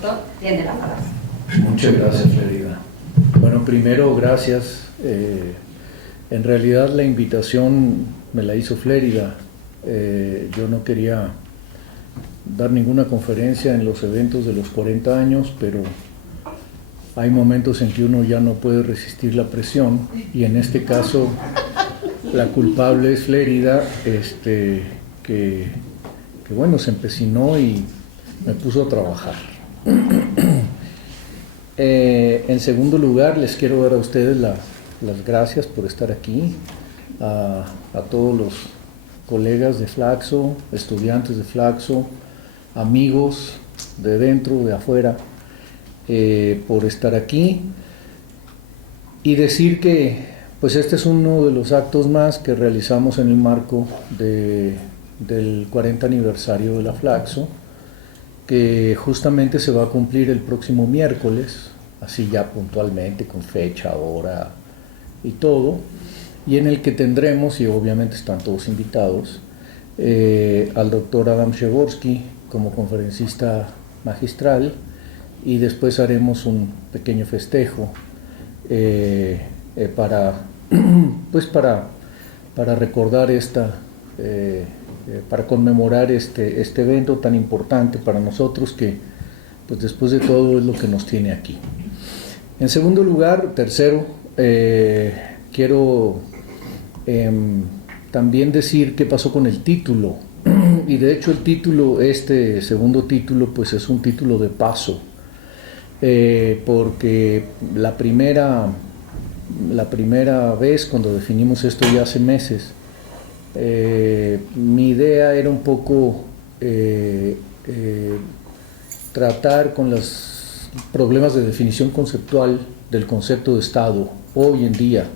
doctor tiene la palabra. Muchas gracias, Florida. Bueno, primero, gracias. En realidad la invitación me la hizo Flérida. Yo no quería dar ninguna conferencia en los eventos de los 40 años, pero hay momentos en que uno ya no puede resistir la presión, y en este caso la culpable es Flérida, que bueno, se empecinó y me puso a trabajar. En segundo lugar, les quiero dar a ustedes las gracias por estar aquí, a todos los colegas de Flaxo, estudiantes de Flaxo, amigos de dentro, de afuera, por estar aquí, y decir que pues este es uno de los actos más que realizamos en el marco del 40 aniversario de la Flaxo, que justamente se va a cumplir el próximo miércoles, así ya puntualmente, con fecha, hora y todo, y en el que tendremos, y obviamente están todos invitados, al doctor Adam Przeworski como conferencista magistral, y después haremos un pequeño festejo para recordar para conmemorar este evento tan importante para nosotros, que pues después de todo es lo que nos tiene aquí. En segundo lugar, tercero, quiero también decir qué pasó con el título, y de hecho el título, este segundo título, pues es un título de paso, porque la primera vez cuando definimos esto ya hace meses, mi idea era un poco tratar con los problemas de definición conceptual del concepto de Estado hoy en día,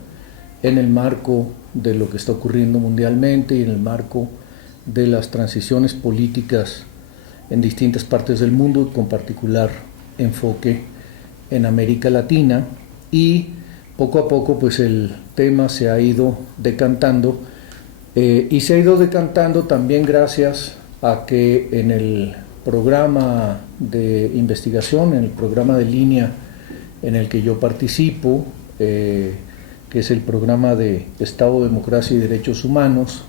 en el marco de lo que está ocurriendo mundialmente y en el marco de las transiciones políticas en distintas partes del mundo, con particular enfoque en América Latina. Y poco a poco pues el tema se ha ido decantando, y se ha ido decantando también gracias a que en el programa de investigación, en el programa de línea en el que yo participo, que es el programa de Estado, Democracia y Derechos Humanos,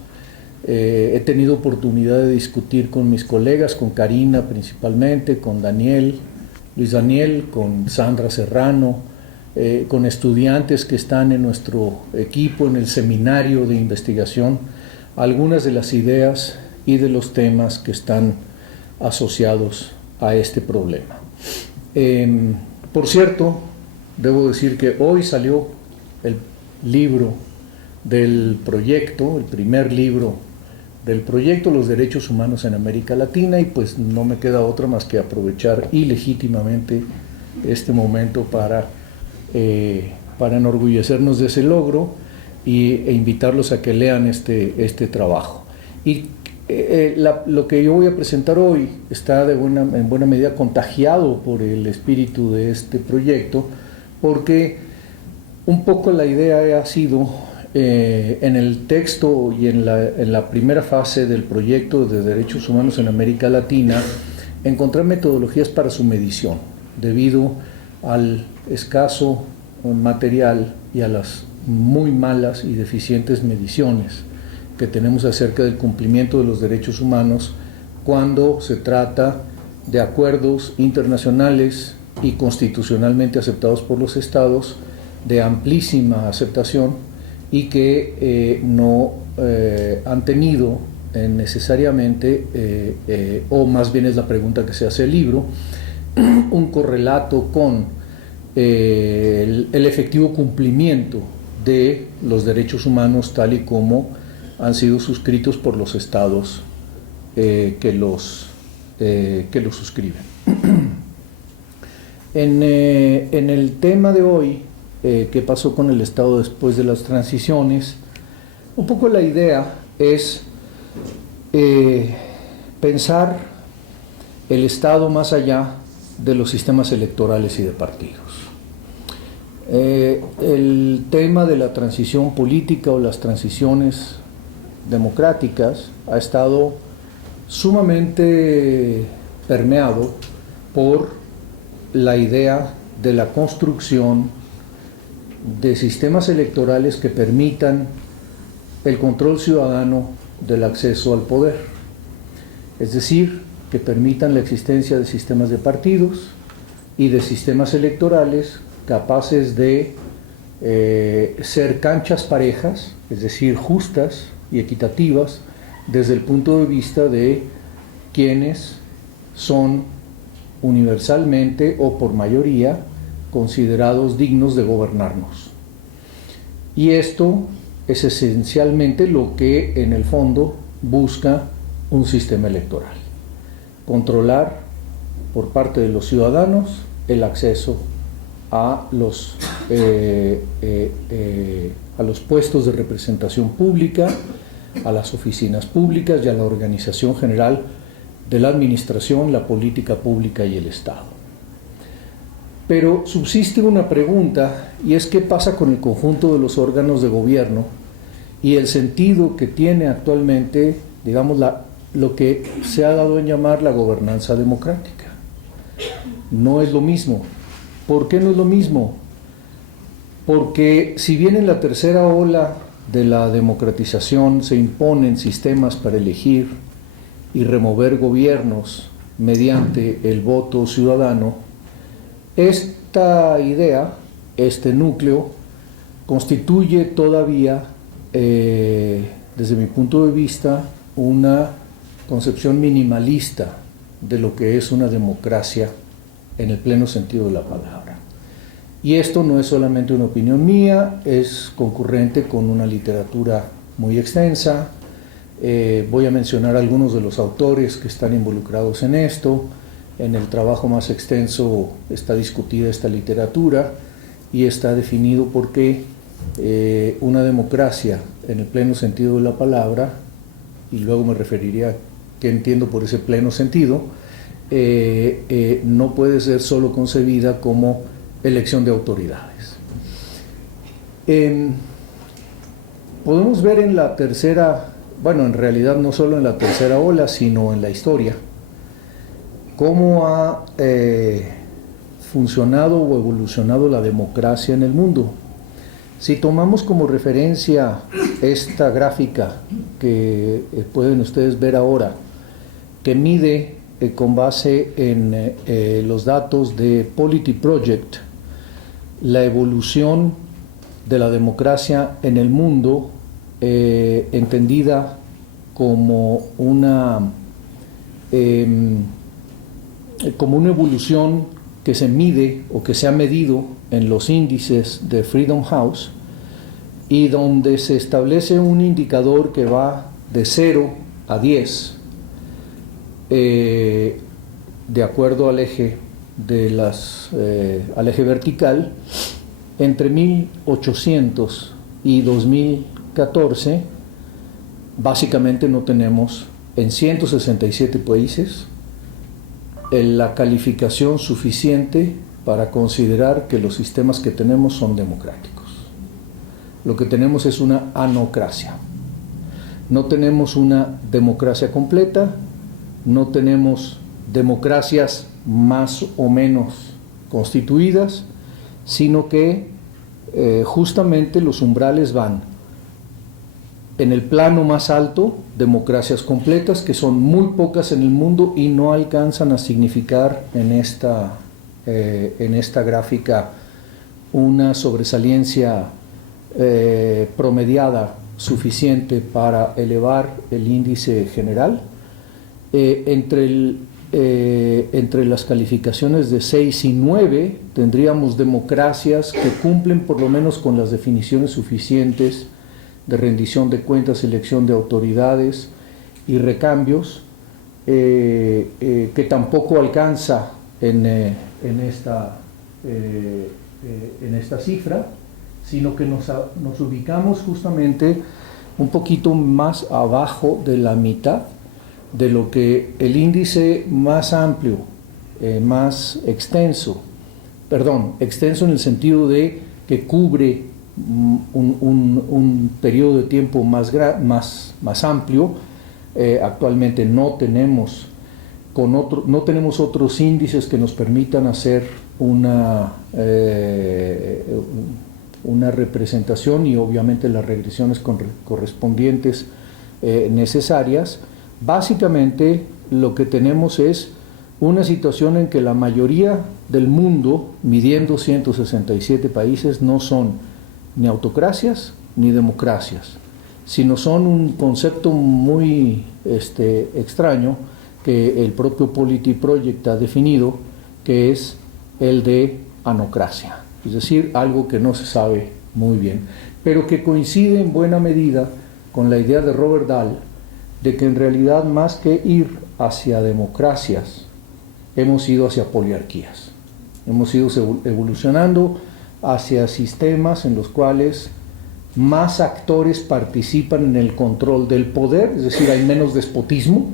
he tenido oportunidad de discutir con mis colegas, con Karina principalmente, con Daniel, Luis Daniel, con Sandra Serrano, con estudiantes que están en nuestro equipo, en el seminario de investigación, algunas de las ideas y de los temas que están asociados a este problema. Por cierto, debo decir que hoy salió el libro del proyecto, el primer libro del proyecto Los Derechos Humanos en América Latina, y pues no me queda otra más que aprovechar ilegítimamente este momento para enorgullecernos de ese logro e invitarlos a que lean este trabajo. Y lo que yo voy a presentar hoy está en buena medida contagiado por el espíritu de este proyecto, porque un poco la idea ha sido, en el texto y en la primera fase del proyecto de Derechos Humanos en América Latina, encontrar metodologías para su medición, debido al escaso material y a las muy malas y deficientes mediciones que tenemos acerca del cumplimiento de los derechos humanos cuando se trata de acuerdos internacionales y constitucionalmente aceptados por los estados, de amplísima aceptación, y que no han tenido necesariamente, o más bien es la pregunta que se hace el libro, un correlato con el efectivo cumplimiento de los derechos humanos tal y como han sido suscritos por los estados que los suscriben. En el tema de hoy, ¿qué pasó con el Estado después de las transiciones? Un poco la idea es pensar el Estado más allá de los sistemas electorales y de partidos. El tema de la transición política o las transiciones democráticas ha estado sumamente permeado por la idea de la construcción de sistemas electorales que permitan el control ciudadano del acceso al poder, es decir, que permitan la existencia de sistemas de partidos y de sistemas electorales capaces de ser canchas parejas, es decir, justas y equitativas desde el punto de vista de quienes son universalmente o por mayoría considerados dignos de gobernarnos. Y esto es esencialmente lo que en el fondo busca un sistema electoral: controlar por parte de los ciudadanos el acceso a los puestos de representación pública, a las oficinas públicas y a la organización general de la administración, la política pública y el Estado. Pero subsiste una pregunta, y es: ¿qué pasa con el conjunto de los órganos de gobierno y el sentido que tiene actualmente, digamos, lo que se ha dado en llamar la gobernanza democrática? No es lo mismo. ¿Por qué no es lo mismo? Porque si bien en la tercera ola de la democratización se imponen sistemas para elegir y remover gobiernos mediante el voto ciudadano, esta idea, este núcleo, constituye todavía, desde mi punto de vista, una concepción minimalista de lo que es una democracia en el pleno sentido de la palabra. Y esto no es solamente una opinión mía, es concurrente con una literatura muy extensa. Voy a mencionar algunos de los autores que están involucrados en esto. En el trabajo más extenso está discutida esta literatura y está definido por qué una democracia en el pleno sentido de la palabra, y luego me referiré a qué entiendo por ese pleno sentido, no puede ser solo concebida como elección de autoridades. Podemos ver en la tercera, bueno, en realidad no solo en la tercera ola, sino en la historia, cómo ha funcionado o evolucionado la democracia en el mundo. Si tomamos como referencia esta gráfica que pueden ustedes ver ahora, que mide con base en los datos de Polity Project la evolución de la democracia en el mundo, entendida como una evolución que se mide o que se ha medido en los índices de Freedom House, y donde se establece un indicador que va de 0 a 10 de acuerdo al eje al eje vertical. Entre 1800 y 2014 básicamente no tenemos en 167 países la calificación suficiente para considerar que los sistemas que tenemos son democráticos. Lo que tenemos es una anocracia. No tenemos una democracia completa, no tenemos democracias más o menos constituidas, sino que justamente los umbrales van en el plano más alto, democracias completas, que son muy pocas en el mundo y no alcanzan a significar en esta gráfica una sobresaliencia promediada suficiente para elevar el índice general. Entre las calificaciones de 6 y 9 tendríamos democracias que cumplen por lo menos con las definiciones suficientes de rendición de cuentas, elección de autoridades y recambios, que tampoco alcanza en esta cifra, sino que nos ubicamos justamente un poquito más abajo de la mitad de lo que el índice más amplio, más extenso en el sentido de que cubre un periodo de tiempo más amplio. Actualmente no tenemos otros índices que nos permitan hacer una representación y obviamente las regresiones correspondientes necesarias. Básicamente lo que tenemos es una situación en que la mayoría del mundo, midiendo 167 países, no son ni autocracias ni democracias, sino son un concepto muy extraño que el propio Polity Project ha definido, que es el de anocracia, es decir, algo que no se sabe muy bien, pero que coincide en buena medida con la idea de Robert Dahl de que en realidad más que ir hacia democracias, hemos ido hacia poliarquías, hemos ido evolucionando hacia sistemas en los cuales más actores participan en el control del poder, es decir, hay menos despotismo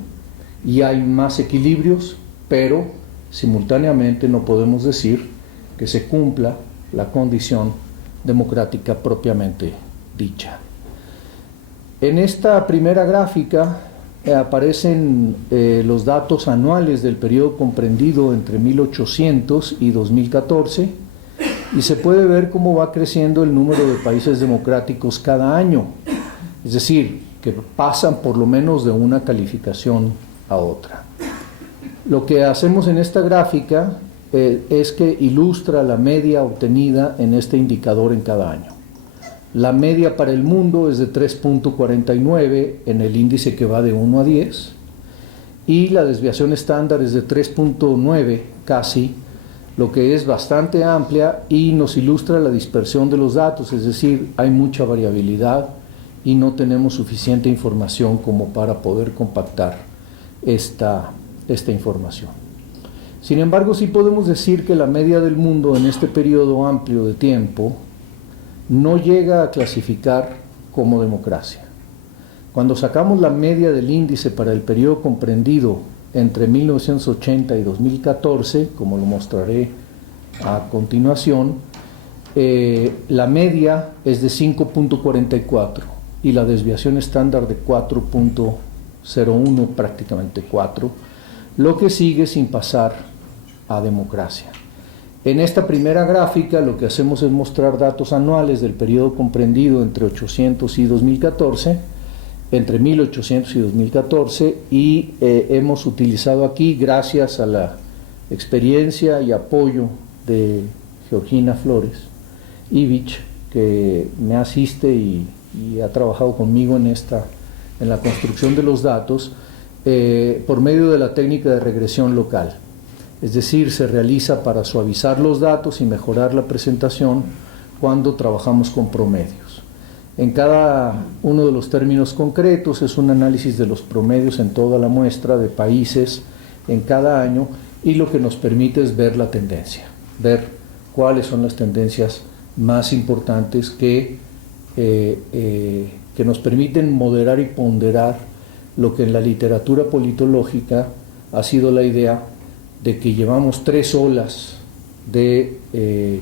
y hay más equilibrios, pero simultáneamente no podemos decir que se cumpla la condición democrática propiamente dicha. En esta primera gráfica aparecen los datos anuales del periodo comprendido entre 1800 y 2014 y se puede ver cómo va creciendo el número de países democráticos cada año, es decir, que pasan por lo menos de una calificación a otra. Lo que hacemos en esta gráfica es que ilustra la media obtenida en este indicador en cada año. La media para el mundo es de 3.49 en el índice que va de 1 a 10 y la desviación estándar es de 3.9 casi, lo que es bastante amplia y nos ilustra la dispersión de los datos, es decir, hay mucha variabilidad y no tenemos suficiente información como para poder compactar esta información. Sin embargo, sí podemos decir que la media del mundo en este periodo amplio de tiempo no llega a clasificar como democracia. Cuando sacamos la media del índice para el periodo comprendido entre 1980 y 2014, como lo mostraré a continuación, la media es de 5.44 y la desviación estándar de 4.01, prácticamente 4, lo que sigue sin pasar a democracia. En esta primera gráfica lo que hacemos es mostrar datos anuales del periodo comprendido entre 800 y 2014, entre 1800 y 2014, y hemos utilizado aquí, gracias a la experiencia y apoyo de Georgina Flores Ivich, que me asiste y ha trabajado conmigo en la construcción de los datos, por medio de la técnica de regresión local. Es decir, se realiza para suavizar los datos y mejorar la presentación cuando trabajamos con promedios. En cada uno de los términos concretos es un análisis de los promedios en toda la muestra de países en cada año y lo que nos permite es ver la tendencia, ver cuáles son las tendencias más importantes que nos permiten moderar y ponderar lo que en la literatura politológica ha sido la idea de que llevamos 3 olas de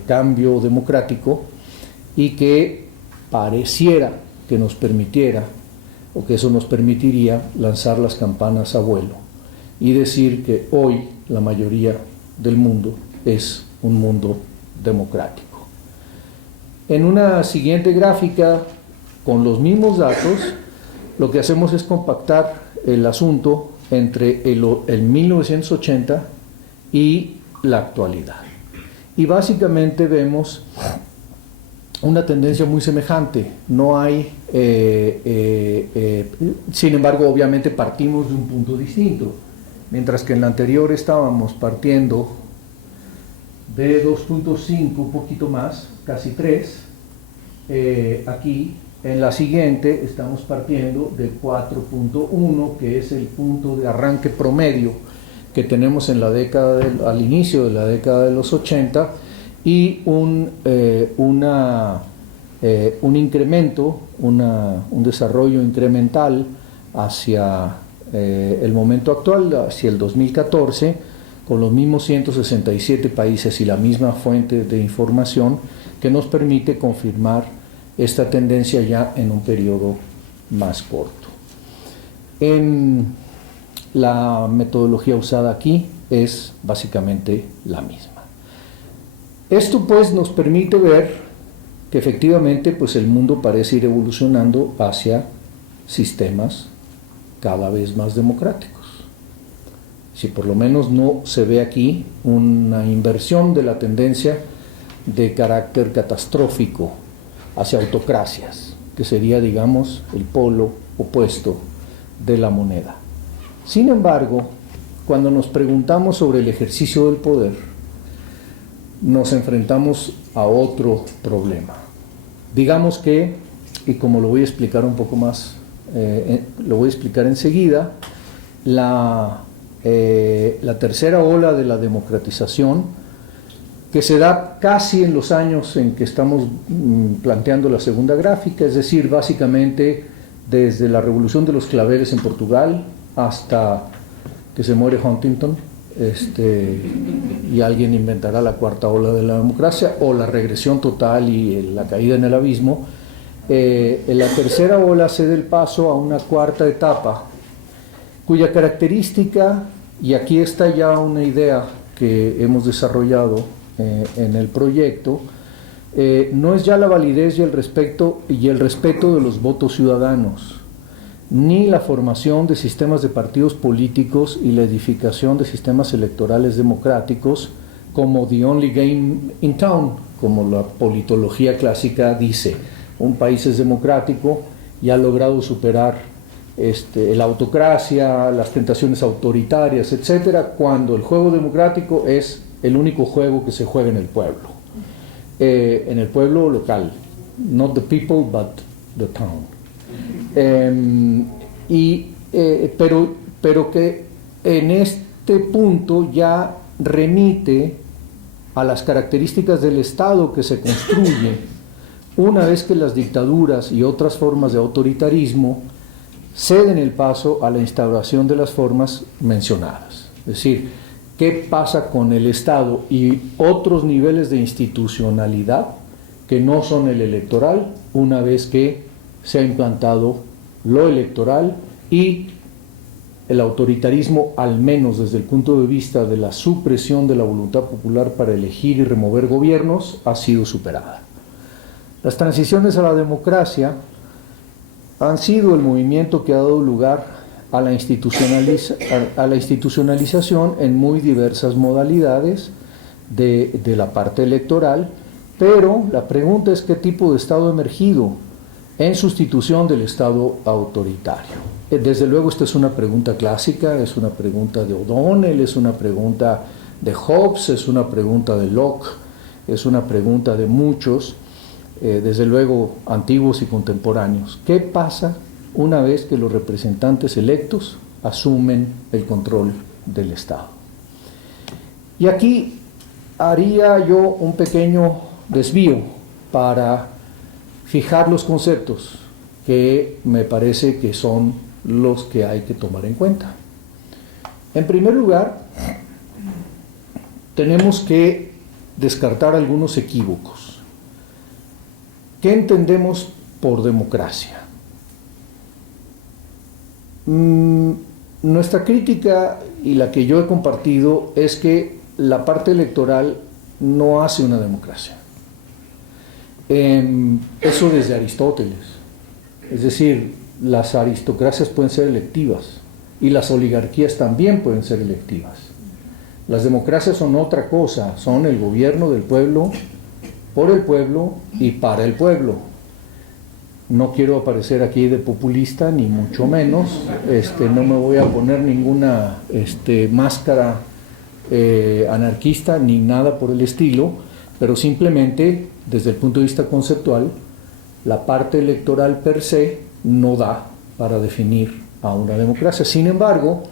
cambio democrático y que pareciera que nos permitiera, o que eso nos permitiría lanzar las campanas a vuelo y decir que hoy la mayoría del mundo es un mundo democrático. En una siguiente gráfica, con los mismos datos, lo que hacemos es compactar el asunto entre el 1980 y la actualidad. Y básicamente vemos una tendencia muy semejante. No hay, sin embargo, obviamente partimos de un punto distinto. Mientras que en la anterior estábamos partiendo de 2.5, un poquito más, casi 3, aquí en la siguiente estamos partiendo de 4.1, que es el punto de arranque promedio que tenemos en la década al inicio de la década de los 80, y un incremento, un desarrollo incremental hacia el momento actual, hacia el 2014, con los mismos 167 países y la misma fuente de información que nos permite confirmar esta tendencia ya en un periodo más corto. La metodología usada aquí es básicamente la misma. Esto pues nos permite ver que efectivamente pues el mundo parece ir evolucionando hacia sistemas cada vez más democráticos. Si por lo menos no se ve aquí una inversión de la tendencia de carácter catastrófico hacia autocracias, que sería, digamos, el polo opuesto de la moneda. Sin embargo, cuando nos preguntamos sobre el ejercicio del poder, nos enfrentamos a otro problema. Digamos que, y como lo voy a explicar un poco más, lo voy a explicar enseguida, la tercera ola de la democratización, que se da casi en los años en que estamos planteando la segunda gráfica, es decir, básicamente desde la Revolución de los Claveles en Portugal hasta que se muere Huntington, y alguien inventará la cuarta ola de la democracia o la regresión total y la caída en el abismo. La tercera ola cede el paso a una cuarta etapa cuya característica, y aquí está ya una idea que hemos desarrollado en el proyecto, no es ya la validez y el respeto de los votos ciudadanos, ni la formación de sistemas de partidos políticos y la edificación de sistemas electorales democráticos como the only game in town, como la politología clásica dice. Un país es democrático y ha logrado superar la autocracia, las tentaciones autoritarias, etcétera, cuando el juego democrático es el único juego que se juega en el pueblo local, not the people but the town. Pero que en este punto ya remite a las características del Estado que se construye una vez que las dictaduras y otras formas de autoritarismo ceden el paso a la instauración de las formas mencionadas. Es decir, ¿qué pasa con el Estado y otros niveles de institucionalidad que no son el electoral una vez que se ha implantado lo electoral y el autoritarismo, al menos desde el punto de vista de la supresión de la voluntad popular para elegir y remover gobiernos, ha sido superada? Las transiciones a la democracia han sido el movimiento que ha dado lugar a la institucionalización en muy diversas modalidades de la parte electoral, pero la pregunta es qué tipo de Estado ha emergido en sustitución del Estado autoritario. Desde luego esta es una pregunta clásica, es una pregunta de O'Donnell, es una pregunta de Hobbes, es una pregunta de Locke, es una pregunta de muchos, desde luego antiguos y contemporáneos. ¿Qué pasa una vez que los representantes electos asumen el control del Estado? Y aquí haría yo un pequeño desvío para fijar los conceptos que me parece que son los que hay que tomar en cuenta. En primer lugar, tenemos que descartar algunos equívocos. ¿Qué entendemos por democracia? Nuestra crítica, y la que yo he compartido, es que la parte electoral no hace una democracia. Eso desde Aristóteles. Es decir, las aristocracias pueden ser electivas y las oligarquías también pueden ser electivas. Las democracias son otra cosa, son el gobierno del pueblo, por el pueblo y para el pueblo. No quiero aparecer aquí de populista, ni mucho menos, no me voy a poner ninguna máscara anarquista ni nada por el estilo, pero simplemente desde el punto de vista conceptual, la parte electoral per se no da para definir a una democracia. Sin embargo,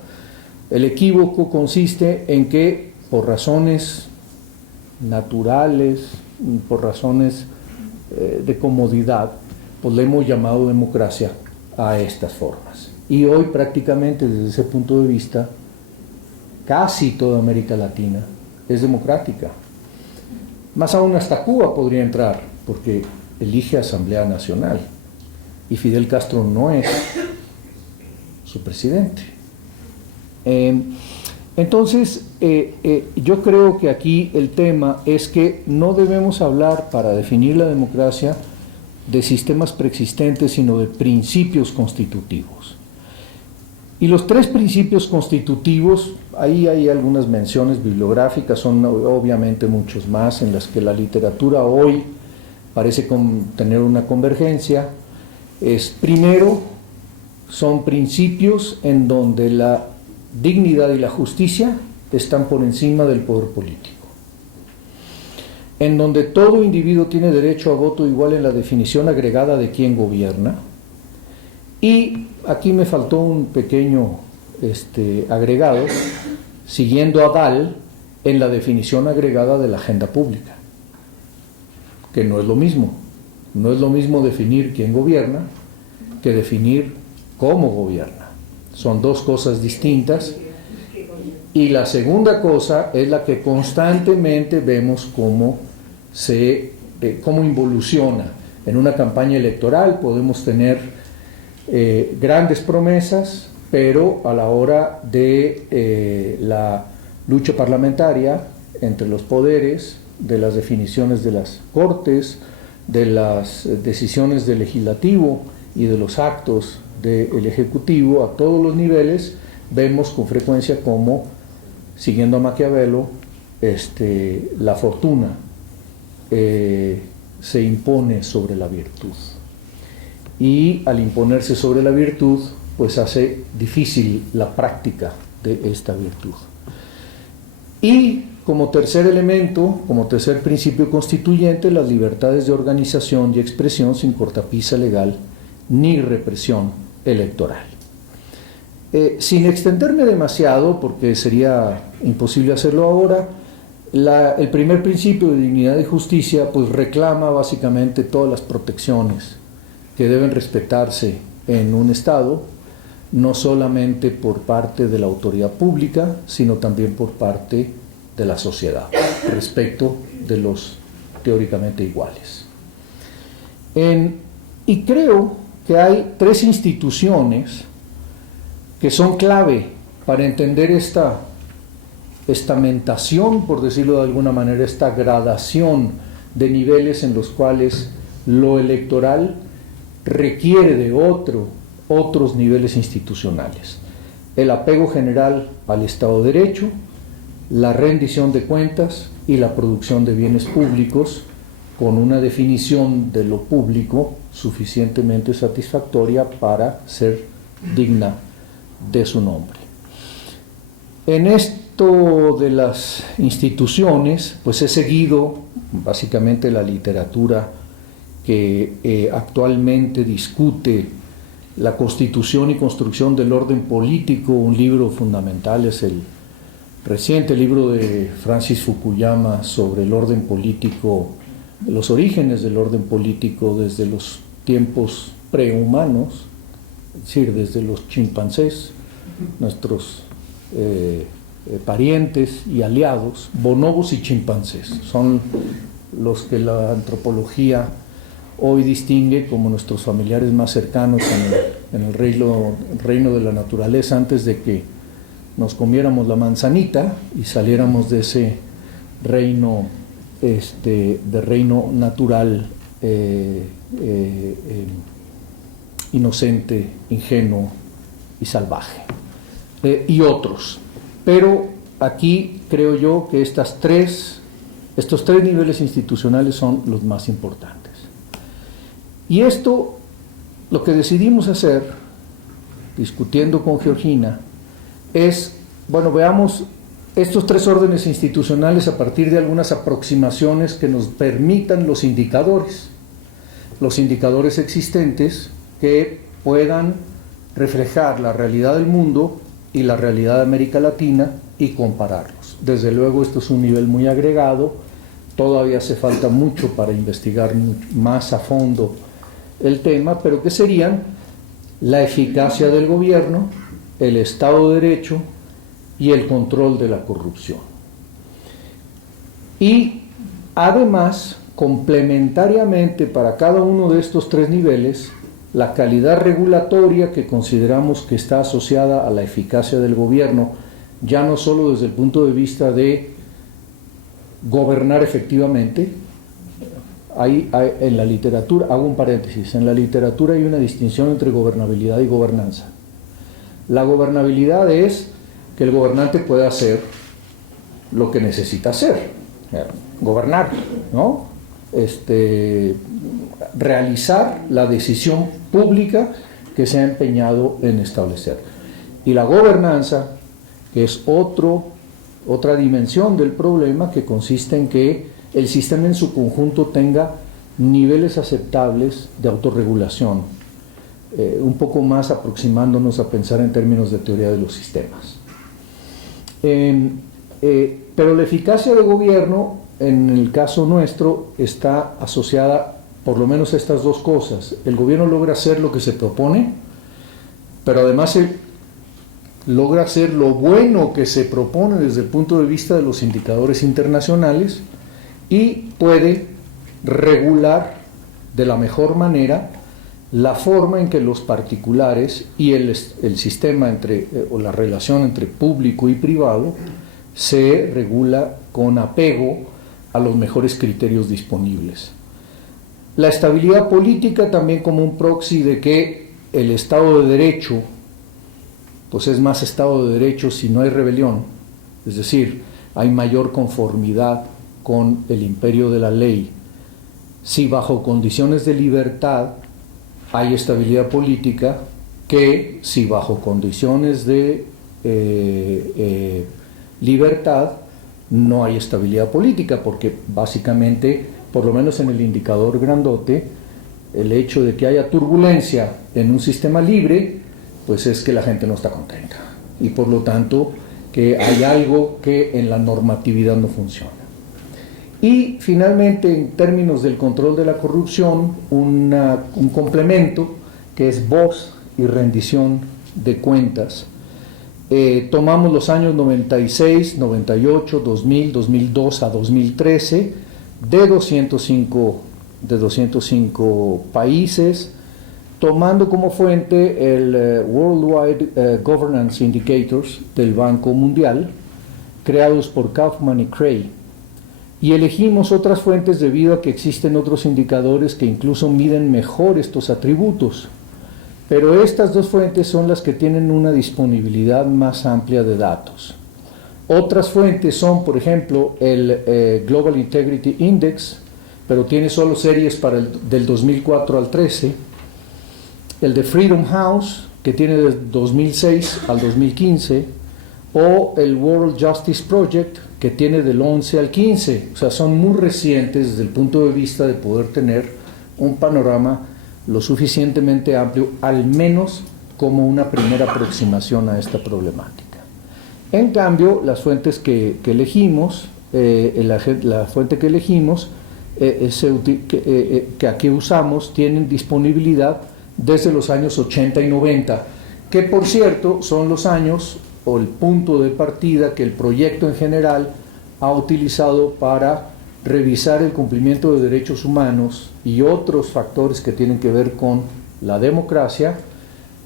el equívoco consiste en que por razones naturales, por razones de comodidad, pues le hemos llamado democracia a estas formas. Y hoy prácticamente desde ese punto de vista, casi toda América Latina es democrática. Más aún hasta Cuba podría entrar, porque elige Asamblea Nacional y Fidel Castro no es su presidente. Entonces, yo creo que aquí el tema es que no debemos hablar, para definir la democracia, de sistemas preexistentes, sino de principios constitutivos. Y los tres principios constitutivos, ahí hay algunas menciones bibliográficas, son obviamente muchos más, en las que la literatura hoy parece tener una convergencia. Primero, son principios en donde la dignidad y la justicia están por encima del poder político, en donde todo individuo tiene derecho a voto igual en la definición agregada de quién gobierna. Y aquí me faltó un pequeño agregado, siguiendo a Dahl, en la definición agregada de la agenda pública, que no es lo mismo. No es lo mismo definir quién gobierna que definir cómo gobierna. Son dos cosas distintas. Y la segunda cosa es la que constantemente vemos cómo involuciona. En una campaña electoral podemos tener grandes promesas, pero a la hora de la lucha parlamentaria entre los poderes, de las definiciones de las cortes, de las decisiones del legislativo y de los actos del ejecutivo a todos los niveles, vemos con frecuencia cómo, siguiendo a Maquiavelo, la fortuna se impone sobre la virtud. Y al imponerse sobre la virtud, pues hace difícil la práctica de esta virtud. Y como tercer elemento, como tercer principio constituyente, las libertades de organización y expresión sin cortapisa legal ni represión electoral. Sin extenderme demasiado, porque sería imposible hacerlo ahora, el primer principio de dignidad y justicia pues reclama básicamente todas las protecciones que deben respetarse en un Estado, no solamente por parte de la autoridad pública, sino también por parte de la sociedad, respecto de los teóricamente iguales. Y creo que hay tres instituciones que son clave para entender esta estamentación, por decirlo de alguna manera, esta gradación de niveles en los cuales lo electoral requiere de otros niveles institucionales. El apego general al Estado de Derecho, la rendición de cuentas y la producción de bienes públicos, con una definición de lo público suficientemente satisfactoria para ser digna de su nombre. En esto de las instituciones, pues he seguido básicamente la literatura que actualmente discute la constitución y construcción del orden político. Un libro fundamental es el reciente libro de Francis Fukuyama sobre el orden político, los orígenes del orden político desde los tiempos prehumanos, es decir, desde los chimpancés, nuestros parientes y aliados, bonobos y chimpancés, son los que la antropología hoy distingue como nuestros familiares más cercanos en el reino de la naturaleza, antes de que nos comiéramos la manzanita y saliéramos de ese reino, de reino natural, inocente, ingenuo y salvaje, y otros. Pero aquí creo yo que estos tres niveles institucionales son los más importantes. Y esto, lo que decidimos hacer, discutiendo con Georgina, es, bueno, veamos estos tres órdenes institucionales a partir de algunas aproximaciones que nos permitan los indicadores existentes que puedan reflejar la realidad del mundo y la realidad de América Latina y compararlos. Desde luego esto es un nivel muy agregado, todavía hace falta mucho para investigar más a fondo el tema, pero que serían la eficacia del gobierno, el Estado de Derecho y el control de la corrupción. Y además, complementariamente para cada uno de estos tres niveles, la calidad regulatoria que consideramos que está asociada a la eficacia del gobierno ya no solo desde el punto de vista de gobernar efectivamente. En la literatura, hago un paréntesis, en la literatura hay una distinción entre gobernabilidad y gobernanza. La gobernabilidad es que el gobernante pueda hacer lo que necesita hacer, gobernar, ¿no? Realizar la decisión pública que se ha empeñado en establecer. Y la gobernanza, que es otra dimensión del problema, que consiste en que el sistema en su conjunto tenga niveles aceptables de autorregulación, un poco más aproximándonos a pensar en términos de teoría de los sistemas. Pero la eficacia de gobierno, en el caso nuestro, está asociada por lo menos a estas dos cosas. El gobierno logra hacer lo que se propone, pero además logra hacer lo bueno que se propone desde el punto de vista de los indicadores internacionales, y puede regular de la mejor manera la forma en que los particulares y el sistema o la relación entre público y privado se regula con apego a los mejores criterios disponibles. La estabilidad política también como un proxy de que el Estado de Derecho, pues es más Estado de Derecho si no hay rebelión, es decir, hay mayor conformidad con el imperio de la ley. Si bajo condiciones de libertad hay estabilidad política, que si bajo condiciones de libertad no hay estabilidad política, porque básicamente, por lo menos en el indicador grandote, el hecho de que haya turbulencia en un sistema libre, pues es que la gente no está contenta, y por lo tanto que hay algo que en la normatividad no funciona. Y finalmente, en términos del control de la corrupción, un complemento que es voz y rendición de cuentas. Tomamos los años 96, 98, 2000, 2002 a 2013 de 205 países, tomando como fuente el Worldwide Governance Indicators del Banco Mundial, creados por Kaufman y Cray. Y elegimos otras fuentes debido a que existen otros indicadores que incluso miden mejor estos atributos. Pero estas dos fuentes son las que tienen una disponibilidad más amplia de datos. Otras fuentes son, por ejemplo, el Global Integrity Index, pero tiene solo series del 2004 al 13, el de Freedom House, que tiene del 2006 al 2015, o el World Justice Project, que tiene del 11 al 15, o sea, son muy recientes desde el punto de vista de poder tener un panorama lo suficientemente amplio, al menos como una primera aproximación a esta problemática. En cambio, las fuentes que elegimos, la fuente que elegimos, que aquí usamos, tienen disponibilidad desde los años 80 y 90, que por cierto son los años o el punto de partida que el proyecto en general ha utilizado para revisar el cumplimiento de derechos humanos y otros factores que tienen que ver con la democracia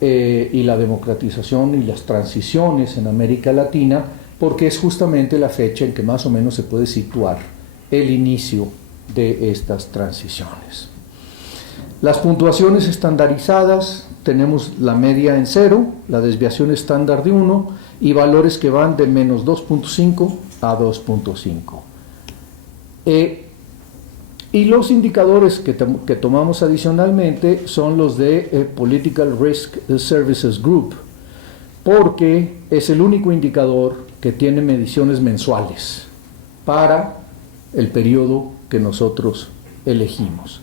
y la democratización y las transiciones en América Latina, porque es justamente la fecha en que más o menos se puede situar el inicio de estas transiciones. Las puntuaciones estandarizadas, tenemos la media en 0, la desviación estándar de 1 y valores que van de menos 2.5 a 2.5. Y los indicadores que tomamos adicionalmente son los de Political Risk Services Group, porque es el único indicador que tiene mediciones mensuales para el periodo que nosotros elegimos.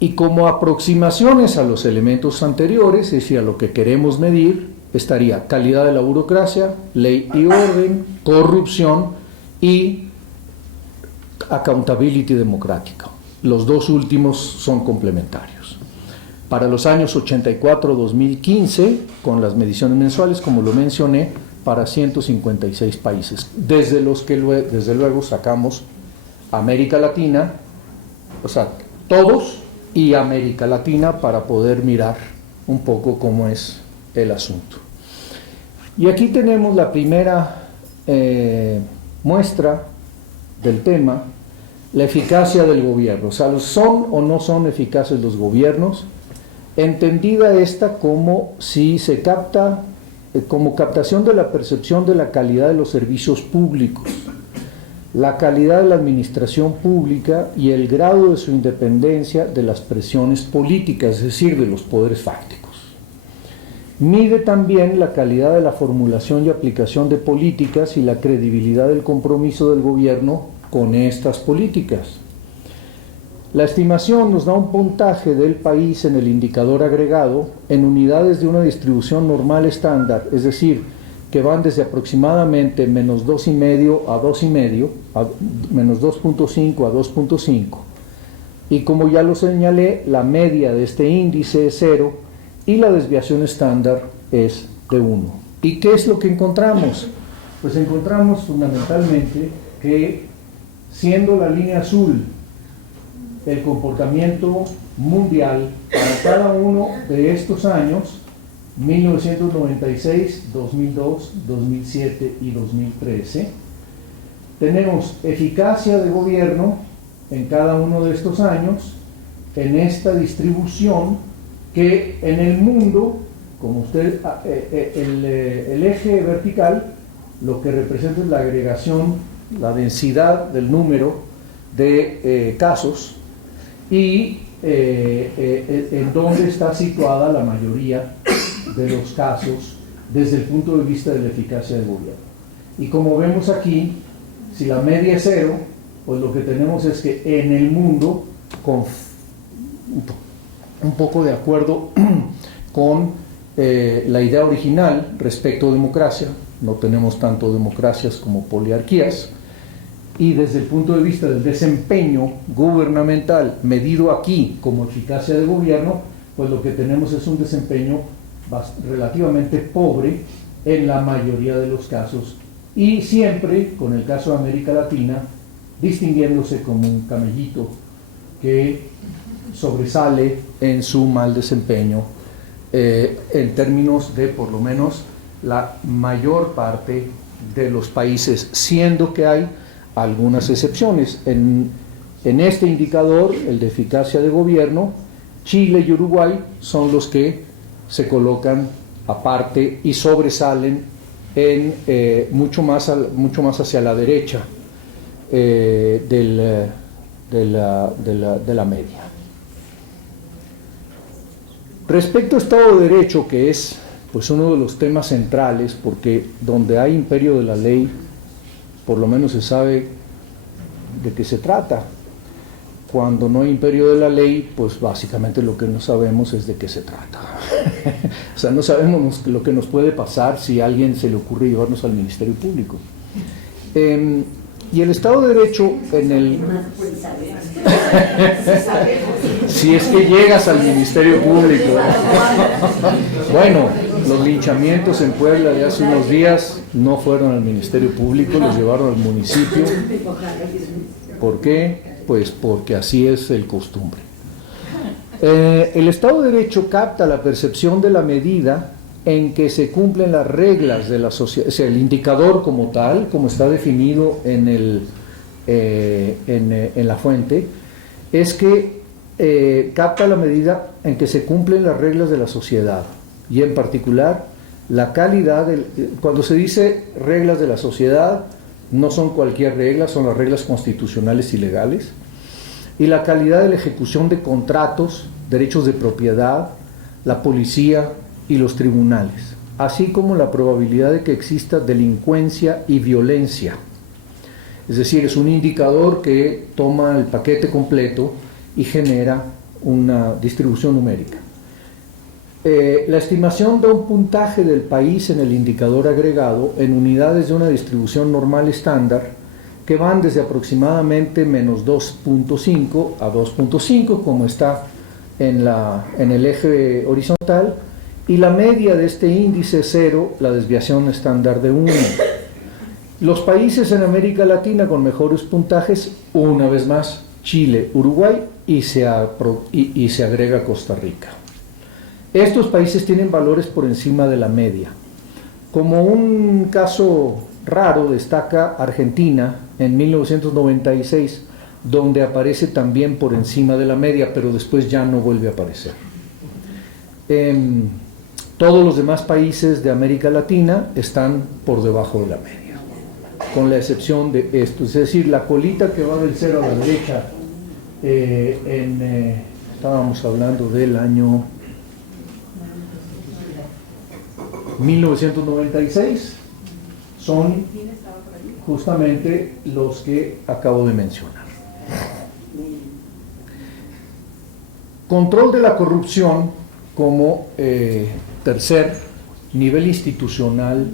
Y como aproximaciones a los elementos anteriores, es decir, a lo que queremos medir, estaría calidad de la burocracia, ley y orden, corrupción y accountability democrática. Los dos últimos son complementarios. Para los años 84-2015, con las mediciones mensuales, como lo mencioné, para 156 países, desde los que desde luego sacamos América Latina, o sea, todos y América Latina, para poder mirar un poco cómo es el asunto. Y aquí tenemos la primera muestra del tema, la eficacia del gobierno. O sea, ¿son o no son eficaces los gobiernos? Entendida esta como si se capta, como captación de la percepción de la calidad de los servicios públicos, la calidad de la administración pública y el grado de su independencia de las presiones políticas, es decir, de los poderes fácticos. Mide también la calidad de la formulación y aplicación de políticas y la credibilidad del compromiso del gobierno con estas políticas. La estimación nos da un puntaje del país en el indicador agregado en unidades de una distribución normal estándar, es decir, que van desde aproximadamente menos 2,5 a 2,5, menos 2,5 a 2,5. Y como ya lo señalé, la media de este índice es 0 y la desviación estándar es de 1. ¿Y qué es lo que encontramos? Pues encontramos fundamentalmente que, siendo la línea azul el comportamiento mundial para cada uno de estos años, 1996, 2002, 2007 y 2013, tenemos eficacia de gobierno en cada uno de estos años, en esta distribución que en el mundo, como usted, el eje vertical, lo que representa es la agregación, la densidad del número de casos, y en dónde está situada la mayoría de los casos desde el punto de vista de la eficacia del gobierno. Y como vemos aquí, si la media es 0, pues lo que tenemos es que en el mundo, con un poco de acuerdo con la idea original respecto a democracia, no tenemos tanto democracias como poliarquías, y desde el punto de vista del desempeño gubernamental medido aquí como eficacia de gobierno, pues lo que tenemos es un desempeño relativamente pobre en la mayoría de los casos, y siempre, con el caso de América Latina, distinguiéndose como un camellito que sobresale en su mal desempeño en términos de por lo menos la mayor parte de los países, siendo que hay algunas excepciones. En este indicador, el de eficacia de gobierno, Chile y Uruguay son los que se colocan aparte y sobresalen en, mucho más hacia la derecha de la media. Respecto a Estado de Derecho, que es pues uno de los temas centrales, porque donde hay imperio de la ley, por lo menos se sabe de qué se trata. Cuando no hay imperio de la ley, pues básicamente lo que no sabemos es de qué se trata. O sea, no sabemos lo que nos puede pasar si a alguien se le ocurre llevarnos al Ministerio Público. Y el Estado de Derecho en el... Si es que llegas al Ministerio Público. Bueno, los linchamientos en Puebla de hace unos días no fueron al Ministerio Público, los llevaron al municipio. ¿Por qué? Pues porque así es el costumbre. El Estado de Derecho capta la percepción de la medida en que se cumplen las reglas de la sociedad, o sea, el indicador como tal, como está definido en la fuente, es que capta la medida en que se cumplen las reglas de la sociedad, y en particular la calidad, cuando se dice reglas de la sociedad, no son cualquier regla, son las reglas constitucionales y legales, y la calidad de la ejecución de contratos, derechos de propiedad, la policía y los tribunales, así como la probabilidad de que exista delincuencia y violencia. Es decir, es un indicador que toma el paquete completo y genera una distribución numérica. La estimación da un puntaje del país en el indicador agregado en unidades de una distribución normal estándar que van desde aproximadamente menos 2.5 a 2.5, como está en el eje horizontal, y la media de este índice es 0, la desviación estándar de 1. Los países en América Latina con mejores puntajes, una vez más, Chile, Uruguay y se agrega Costa Rica. Estos países tienen valores por encima de la media. Como un caso raro destaca Argentina en 1996, donde aparece también por encima de la media, pero después ya no vuelve a aparecer. Todos los demás países de América Latina están por debajo de la media, con la excepción de esto, es decir, la colita que va del cero a la derecha, estábamos hablando del año 1996, son justamente los que acabo de mencionar. Control de la corrupción como tercer nivel institucional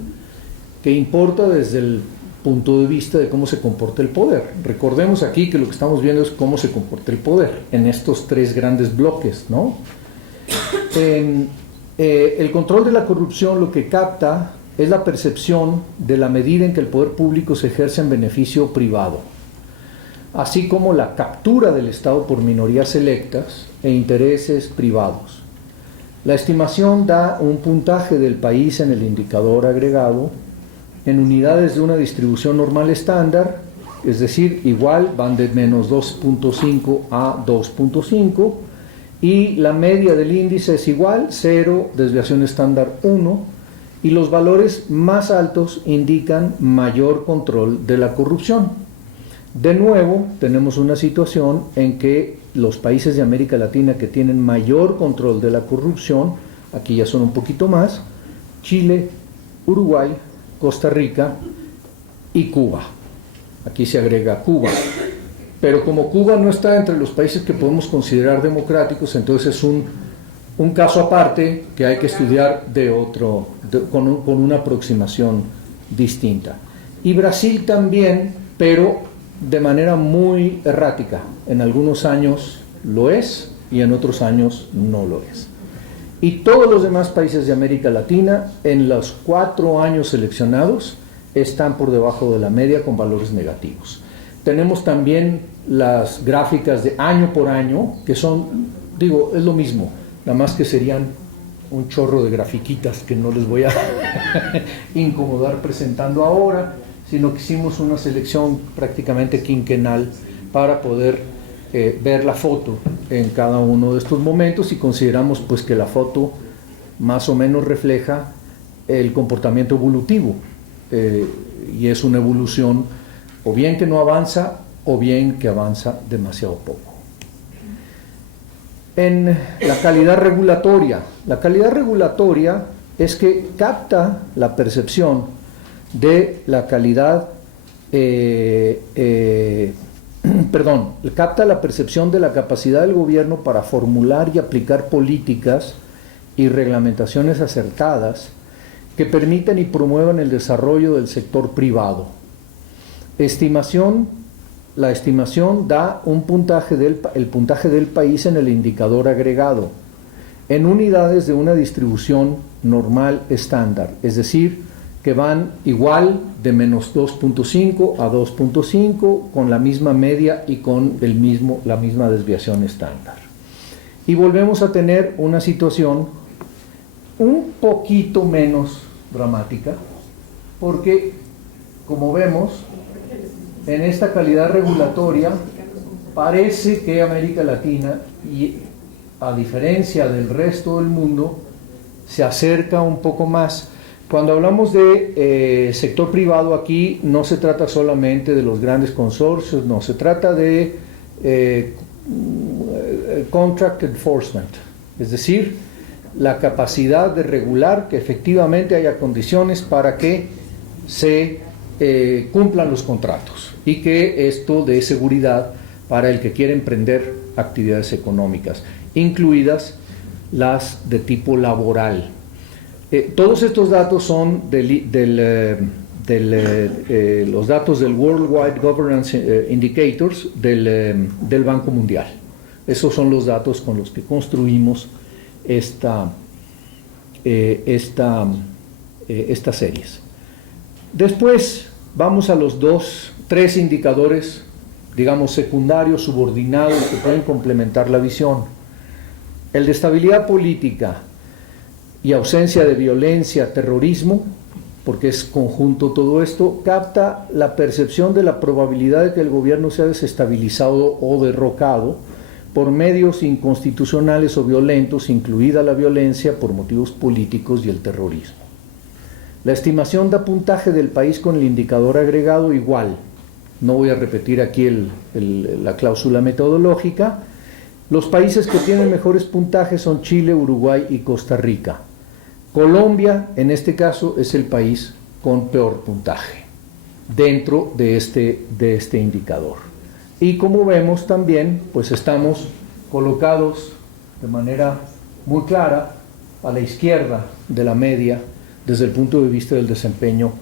que importa desde el punto de vista de cómo se comporta el poder. Recordemos aquí que lo que estamos viendo es cómo se comporta el poder en estos tres grandes bloques, ¿no? El control de la corrupción lo que capta es la percepción de la medida en que el poder público se ejerce en beneficio privado, así como la captura del Estado por minorías selectas e intereses privados. La estimación da un puntaje del país en el indicador agregado en unidades de una distribución normal estándar, es decir, igual van de menos 2.5 a 2.5, y la media del índice es igual, 0, desviación estándar 1, y los valores más altos indican mayor control de la corrupción. De nuevo, tenemos una situación en que los países de América Latina que tienen mayor control de la corrupción, aquí ya son un poquito más, Chile, Uruguay, Costa Rica y Cuba. Aquí se agrega Cuba. Pero como Cuba no está entre los países que podemos considerar democráticos, entonces es un caso aparte que hay que estudiar con una aproximación distinta. Y Brasil también, pero de manera muy errática. En algunos años lo es y en otros años no lo es. Y todos los demás países de América Latina, en los 4 años seleccionados, están por debajo de la media con valores negativos. Tenemos también las gráficas de año por año, que son, digo, es lo mismo, nada más que serían un chorro de grafiquitas que no les voy a incomodar presentando ahora, sino que hicimos una selección prácticamente quinquenal para poder ver la foto en cada uno de estos momentos, y consideramos pues que la foto más o menos refleja el comportamiento evolutivo, y es una evolución o bien que no avanza o bien que avanza demasiado poco. En la calidad regulatoria es que capta la percepción de la calidad, capta la percepción de la capacidad del gobierno para formular y aplicar políticas y reglamentaciones acertadas que permitan y promuevan el desarrollo del sector privado. La estimación da el puntaje del país en el indicador agregado, en unidades de una distribución normal estándar, es decir, que van igual de menos 2.5 a 2.5 con la misma media y con la misma desviación estándar. Y volvemos a tener una situación un poquito menos dramática, porque como vemos en esta calidad regulatoria parece que América Latina, y a diferencia del resto del mundo, se acerca un poco más. Cuando hablamos de sector privado, aquí no se trata solamente de los grandes consorcios, no, se trata de contract enforcement, es decir, la capacidad de regular que efectivamente haya condiciones para que se cumplan los contratos y que esto dé seguridad para el que quiere emprender actividades económicas, incluidas las de tipo laboral. Todos estos datos son los datos del Worldwide Governance Indicators del Banco Mundial. Esos son los datos con los que construimos estas series. Después vamos a los 3 indicadores, digamos, secundarios, subordinados, que pueden complementar la visión. El de estabilidad política y ausencia de violencia, terrorismo, porque es conjunto todo esto, capta la percepción de la probabilidad de que el gobierno sea desestabilizado o derrocado por medios inconstitucionales o violentos, incluida la violencia por motivos políticos y el terrorismo. La estimación da puntaje del país con el indicador agregado igual. No voy a repetir aquí la cláusula metodológica. Los países que tienen mejores puntajes son Chile, Uruguay y Costa Rica. Colombia, en este caso, es el país con peor puntaje dentro de este indicador. Y como vemos también, pues estamos colocados de manera muy clara a la izquierda de la media desde el punto de vista del desempeño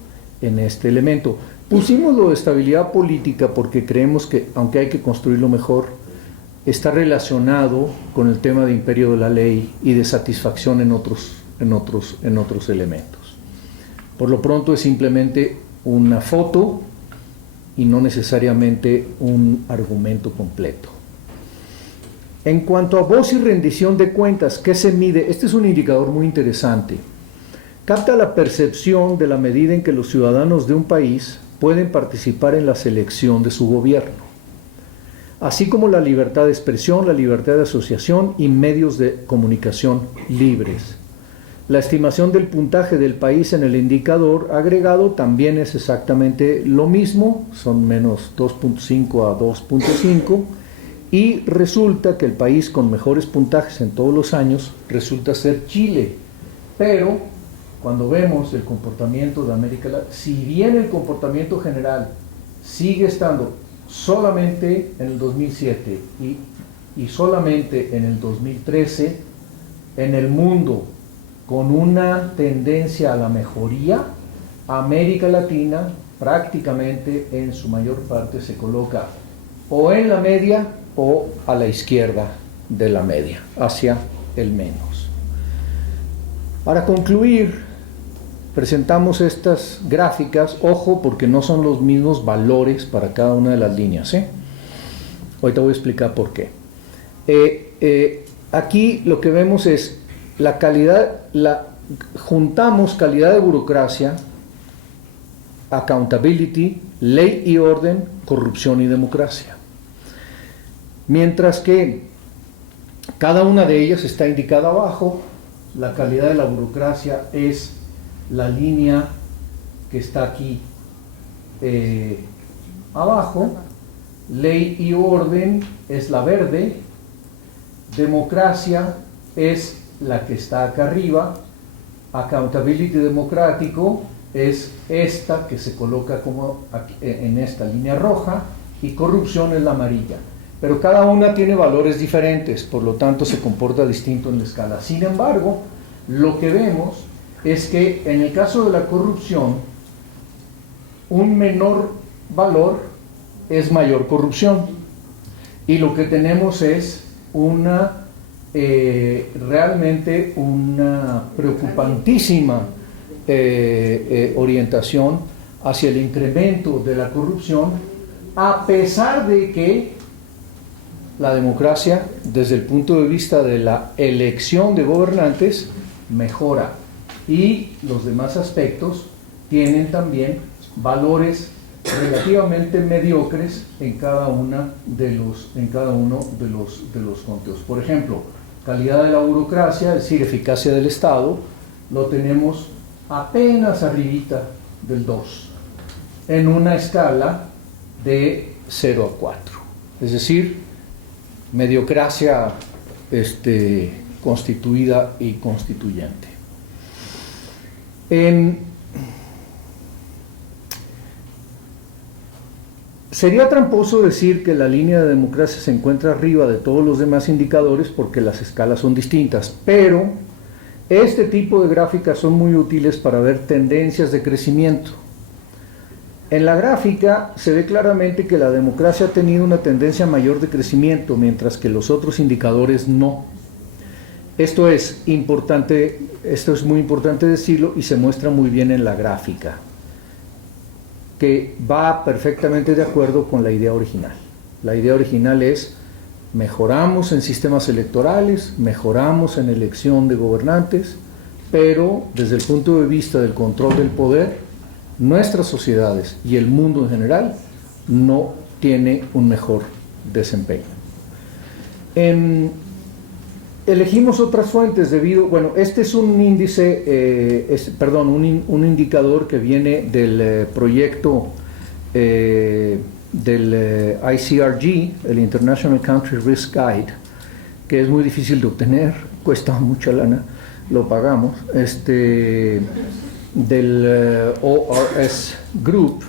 en este elemento. Pusimos lo de estabilidad política porque creemos que, aunque hay que construirlo mejor, está relacionado con el tema de imperio de la ley y de satisfacción en otros elementos. Por lo pronto es simplemente una foto y no necesariamente un argumento completo. En cuanto a voz y rendición de cuentas, ¿qué se mide? Este es un indicador muy interesante. Capta la percepción de la medida en que los ciudadanos de un país pueden participar en la selección de su gobierno, así como la libertad de expresión, la libertad de asociación y medios de comunicación libres. La estimación del puntaje del país en el indicador agregado también es exactamente lo mismo, son menos 2.5 a 2.5, y resulta que el país con mejores puntajes en todos los años resulta ser Chile, pero cuando vemos el comportamiento de América Latina, si bien el comportamiento general sigue estando solamente en el 2007 y solamente en el 2013, en el mundo con una tendencia a la mejoría, América Latina prácticamente en su mayor parte se coloca o en la media o a la izquierda de la media, hacia el menos. Para concluir, presentamos estas gráficas, ojo, porque no son los mismos valores para cada una de las líneas, Ahorita voy a explicar por qué. Aquí lo que vemos es la calidad, juntamos calidad de burocracia, accountability, ley y orden, corrupción y democracia. Mientras que cada una de ellas está indicada abajo, la calidad de la burocracia es la línea que está aquí abajo, ley y orden es la verde, democracia es la que está acá arriba, accountability democrático es esta que se coloca como aquí, en esta línea roja, y corrupción es la amarilla. Pero cada una tiene valores diferentes, por lo tanto se comporta distinto en la escala. Sin embargo, lo que vemos es que en el caso de la corrupción, un menor valor es mayor corrupción, y lo que tenemos es realmente una preocupantísima orientación hacia el incremento de la corrupción, a pesar de que la democracia, desde el punto de vista de la elección de gobernantes, mejora, y los demás aspectos tienen también valores relativamente mediocres en cada uno de los conteos. Por ejemplo, calidad de la burocracia, es decir, eficacia del Estado, lo tenemos apenas arribita del 2, en una escala de 0 a 4. Es decir, mediocracia constituida y constituyente. Sería tramposo decir que la línea de democracia se encuentra arriba de todos los demás indicadores porque las escalas son distintas, pero este tipo de gráficas son muy útiles para ver tendencias de crecimiento. En la gráfica se ve claramente que la democracia ha tenido una tendencia mayor de crecimiento, mientras que los otros indicadores no. Esto es importante, esto es muy importante decirlo, y se muestra muy bien en la gráfica, que va perfectamente de acuerdo con la idea original. La idea original es: mejoramos en sistemas electorales, mejoramos en elección de gobernantes, pero desde el punto de vista del control del poder, nuestras sociedades y el mundo en general no tiene un mejor desempeño. Elegimos otras fuentes debido, bueno, este es un índice, un indicador que viene del proyecto del ICRG, el International Country Risk Guide, que es muy difícil de obtener, cuesta mucha lana, lo pagamos, del ORS Group,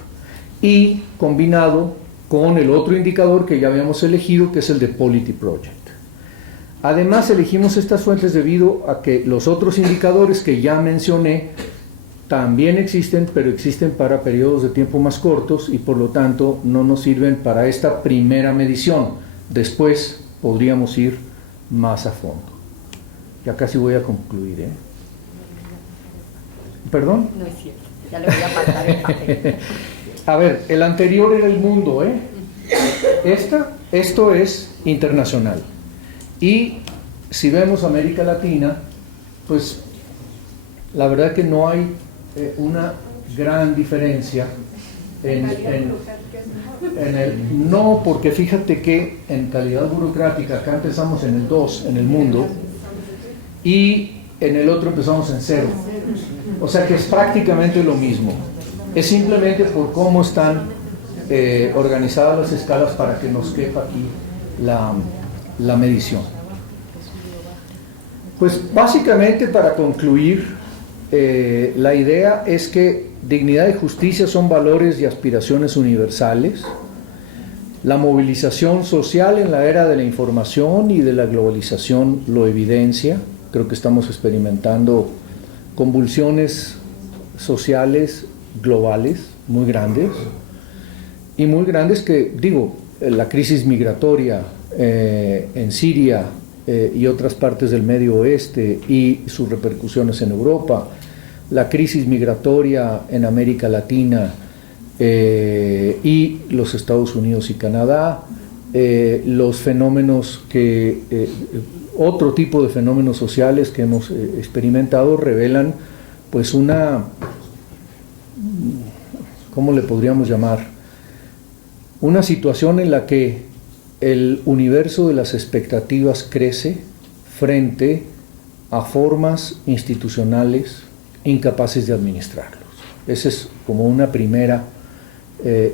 y combinado con el otro indicador que ya habíamos elegido, que es el de Polity Project. Además, elegimos estas fuentes debido a que los otros indicadores que ya mencioné también existen, pero existen para periodos de tiempo más cortos y por lo tanto no nos sirven para esta primera medición. Después podríamos ir más a fondo. Ya casi voy a concluir, ¿eh? ¿Perdón? No es cierto, ya le voy a pasar el papel. A ver, el anterior era el mundo, ¿eh? Esto es internacional. Y si vemos América Latina, pues la verdad que no hay una gran diferencia no, porque fíjate que en calidad burocrática acá empezamos en el 2 en el mundo y en el otro empezamos en 0, o sea que es prácticamente lo mismo, es simplemente por cómo están organizadas las escalas para que nos quepa aquí la medición. Pues básicamente, para concluir, la idea es que dignidad y justicia son valores y aspiraciones universales. La movilización social en la era de la información y de la globalización lo evidencia. Creo que estamos experimentando convulsiones sociales globales muy grandes, y muy grandes que, digo, la crisis migratoria en Siria y otras partes del Medio Oeste y sus repercusiones en Europa, la crisis migratoria en América Latina y los Estados Unidos y Canadá, los fenómenos otro tipo de fenómenos sociales que hemos experimentado revelan pues una, ¿cómo le podríamos llamar? Una situación en la que el universo de las expectativas crece frente a formas institucionales incapaces de administrarlos. Esa es como una primera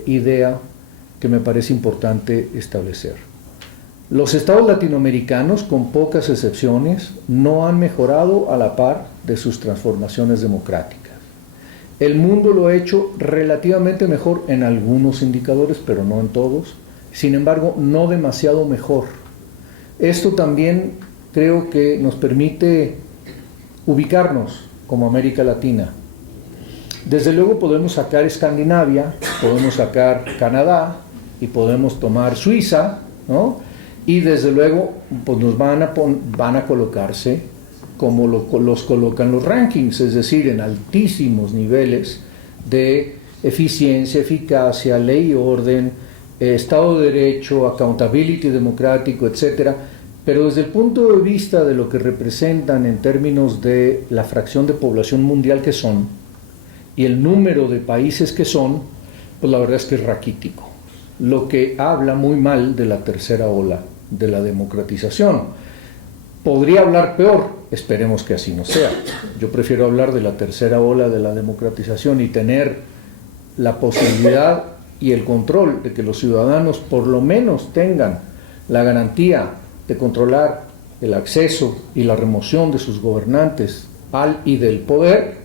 idea que me parece importante establecer. Los estados latinoamericanos, con pocas excepciones, no han mejorado a la par de sus transformaciones democráticas. El mundo lo ha hecho relativamente mejor en algunos indicadores, pero no en todos. Sin embargo, no demasiado mejor. Esto también creo que nos permite ubicarnos como América Latina. Desde luego podemos sacar Escandinavia, podemos sacar Canadá y podemos tomar Suiza, ¿no? Y desde luego pues nos van a colocarse como los colocan los rankings, es decir, en altísimos niveles de eficiencia, eficacia, ley y orden, Estado de Derecho, accountability democrático, etcétera, pero desde el punto de vista de lo que representan en términos de la fracción de población mundial que son y el número de países que son, pues la verdad es que es raquítico, lo que habla muy mal de la tercera ola de la democratización. Podría hablar peor, esperemos que así no sea. Yo prefiero hablar de la tercera ola de la democratización y tener la posibilidad y el control de que los ciudadanos por lo menos tengan la garantía de controlar el acceso y la remoción de sus gobernantes al y del poder,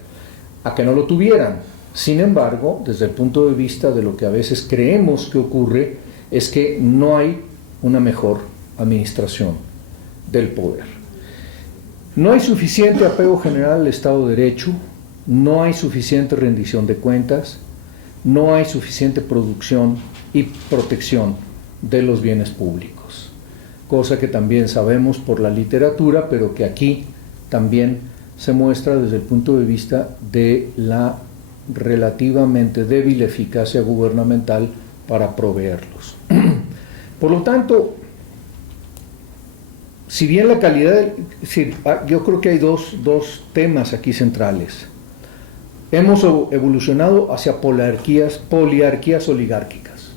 a que no lo tuvieran. Sin embargo, desde el punto de vista de lo que a veces creemos que ocurre, es que no hay una mejor administración del poder. No hay suficiente apego general al Estado de Derecho, no hay suficiente rendición de cuentas, no hay suficiente producción y protección de los bienes públicos, cosa que también sabemos por la literatura, pero que aquí también se muestra desde el punto de vista de la relativamente débil eficacia gubernamental para proveerlos. Por lo tanto, si bien la calidad, yo creo que hay dos temas aquí centrales. Hemos evolucionado hacia poliarquías oligárquicas.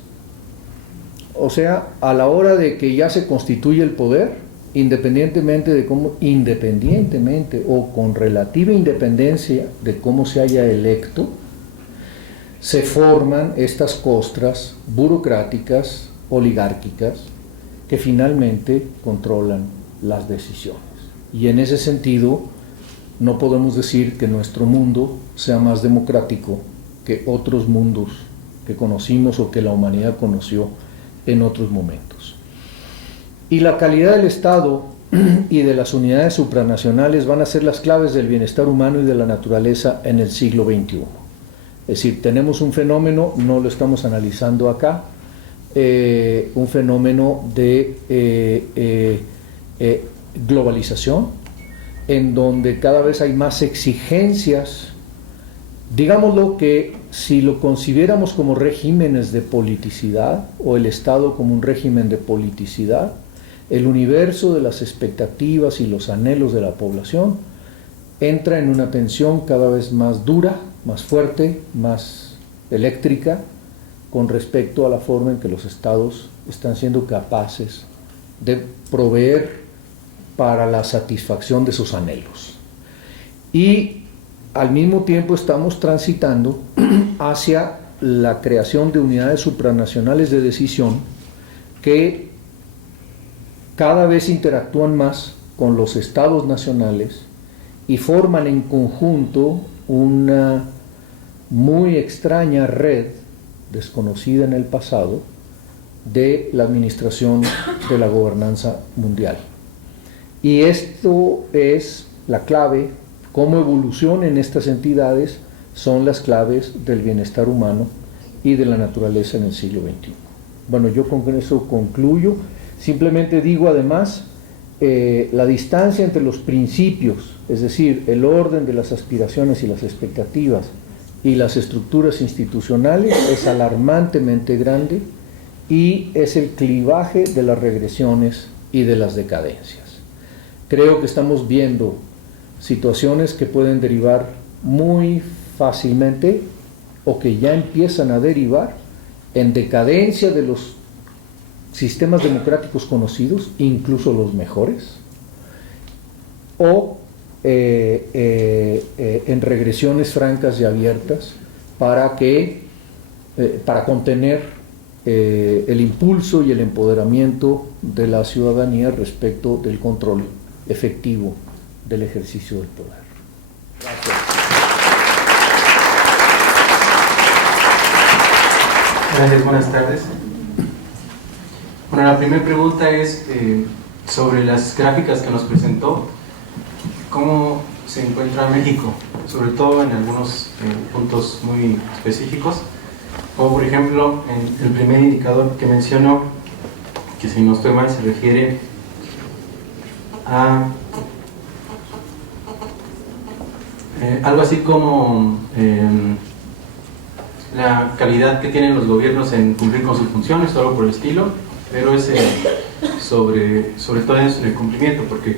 O sea, a la hora de que ya se constituye el poder, independientemente o con relativa independencia de cómo se haya electo, se forman estas costras burocráticas, oligárquicas, que finalmente controlan las decisiones. Y en ese sentido, no podemos decir que nuestro mundo sea más democrático que otros mundos que conocimos o que la humanidad conoció en otros momentos. Y la calidad del Estado y de las unidades supranacionales van a ser las claves del bienestar humano y de la naturaleza en el siglo XXI. Es decir, tenemos un fenómeno, no lo estamos analizando acá, un fenómeno de globalización, en donde cada vez hay más exigencias. Digámoslo que si lo consideramos como regímenes de politicidad, o el Estado como un régimen de politicidad, el universo de las expectativas y los anhelos de la población entra en una tensión cada vez más dura, más fuerte, más eléctrica, con respecto a la forma en que los estados están siendo capaces de proveer para la satisfacción de sus anhelos. Y al mismo tiempo estamos transitando hacia la creación de unidades supranacionales de decisión que cada vez interactúan más con los estados nacionales y forman en conjunto una muy extraña red, desconocida en el pasado, de la administración de la gobernanza mundial. Y esto es la clave, cómo evolucionan estas entidades son las claves del bienestar humano y de la naturaleza en el siglo XXI. Bueno, yo con eso concluyo. Simplemente digo además, la distancia entre los principios, es decir, el orden de las aspiraciones y las expectativas y las estructuras institucionales es alarmantemente grande y es el clivaje de las regresiones y de las decadencias. Creo que estamos viendo situaciones que pueden derivar muy fácilmente o que ya empiezan a derivar en decadencia de los sistemas democráticos conocidos, incluso los mejores, o en regresiones francas y abiertas para contener el impulso y el empoderamiento de la ciudadanía respecto del control efectivo del ejercicio del poder. Gracias. Gracias, buenas tardes. Bueno, la primera pregunta es sobre las gráficas que nos presentó. ¿Cómo se encuentra México? Sobre todo en algunos puntos muy específicos. Como por ejemplo, en el primer indicador que mencionó, que si no estoy mal se refiere a algo así como la calidad que tienen los gobiernos en cumplir con sus funciones o algo por el estilo, pero es sobre todo eso en el cumplimiento, porque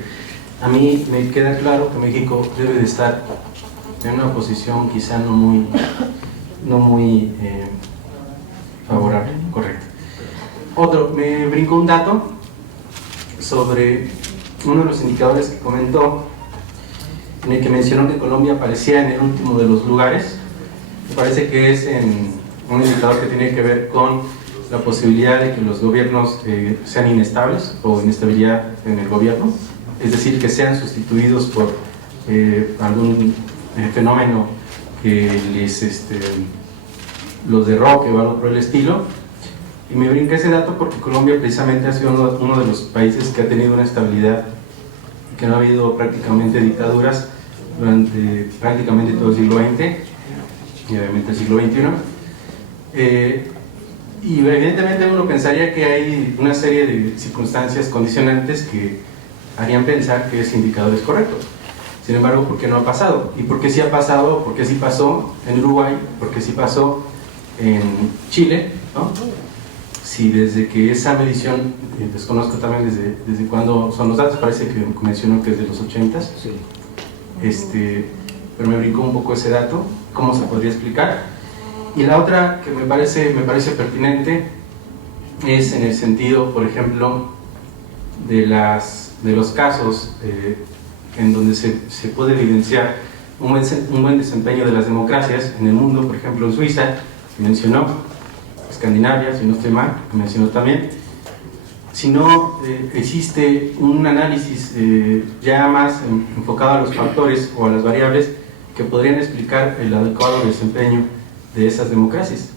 a mí me queda claro que México debe de estar en una posición quizá no muy favorable, correcto. Otro, me brincó un dato sobre uno de los indicadores que comentó, en el que mencionó que Colombia aparecía en el último de los lugares. Me parece que es un indicador que tiene que ver con la posibilidad de que los gobiernos sean inestables o inestabilidad en el gobierno, es decir, que sean sustituidos por algún fenómeno que los derroque o algo por el estilo. Y me brinca ese dato porque Colombia precisamente ha sido uno de los países que ha tenido una estabilidad, que no ha habido prácticamente dictaduras durante prácticamente todo el siglo XX y obviamente el siglo XXI. Y evidentemente uno pensaría que hay una serie de circunstancias condicionantes que harían pensar que ese indicador es correcto. Sin embargo, ¿por qué no ha pasado? ¿Y por qué sí ha pasado? ¿Por qué sí pasó en Uruguay? ¿Por qué sí pasó en Chile? ¿No? si desde que esa medición, desconozco también desde cuándo son los datos, parece que mencionó que es de los 80s, Sí. pero me brincó un poco ese dato, ¿cómo se podría explicar? Y la otra que me parece pertinente es en el sentido, por ejemplo, de los casos en donde se puede evidenciar un buen desempeño de las democracias en el mundo, por ejemplo en Suiza, se mencionó, Escandinavia, si no estoy mal, se mencionó también. Si no existe un análisis ya más enfocado a los factores o a las variables que podrían explicar el adecuado desempeño de esas democracias,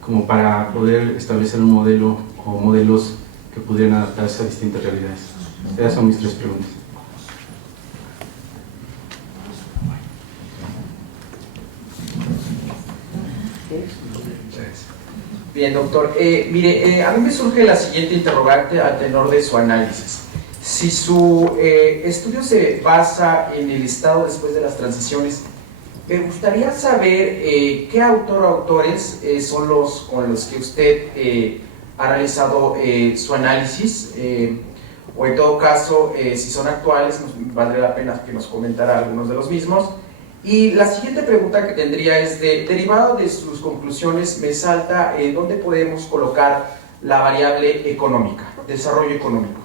como para poder establecer un modelo o modelos que pudieran adaptarse a distintas realidades. Esas son mis tres preguntas. Bien, doctor. Mire, a mí me surge la siguiente interrogante al tenor de su análisis. Si su estudio se basa en el Estado después de las transiciones, me gustaría saber qué autor o autores son los con los que usted ha realizado su análisis, o en todo caso, si son actuales, nos valdría la pena que nos comentara algunos de los mismos. Y la siguiente pregunta que tendría es, derivado de sus conclusiones, me salta dónde podemos colocar la variable económica, desarrollo económico.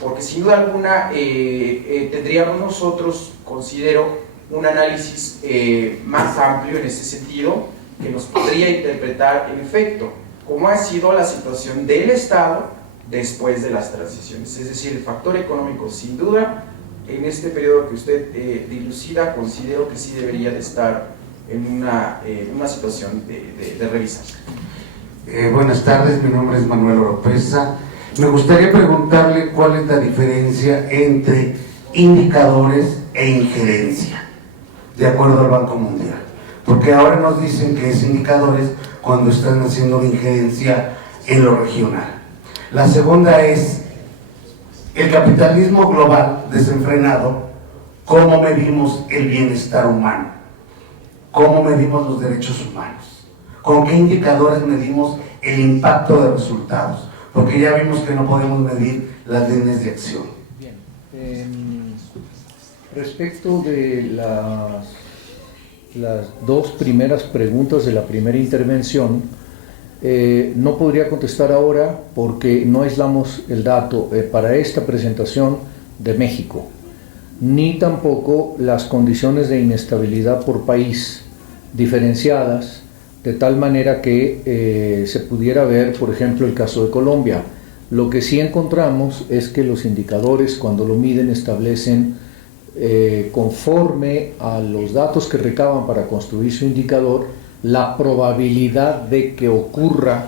Porque sin duda alguna tendríamos nosotros, considero, un análisis más amplio en ese sentido, que nos podría interpretar en efecto cómo ha sido la situación del Estado después de las transiciones. Es decir, el factor económico, sin duda, en este periodo que usted dilucida, considero que sí debería de estar en una situación de revisar. Buenas tardes, mi nombre es Manuel Oropesa. Me gustaría preguntarle cuál es la diferencia entre indicadores e injerencia, de acuerdo al Banco Mundial. Porque ahora nos dicen que es indicadores cuando están haciendo injerencia en lo regional. La segunda es el capitalismo global desenfrenado. ¿Cómo medimos el bienestar humano? ¿Cómo medimos los derechos humanos? ¿Con qué indicadores medimos el impacto de resultados? Porque ya vimos que no podemos medir las líneas de acción. Bien. Respecto de las dos primeras preguntas de la primera intervención, no podría contestar ahora porque no aislamos el dato para esta presentación de México, ni tampoco las condiciones de inestabilidad por país diferenciadas, de tal manera que se pudiera ver, por ejemplo, el caso de Colombia. Lo que sí encontramos es que los indicadores, cuando lo miden, establecen conforme a los datos que recaban para construir su indicador, la probabilidad de que ocurra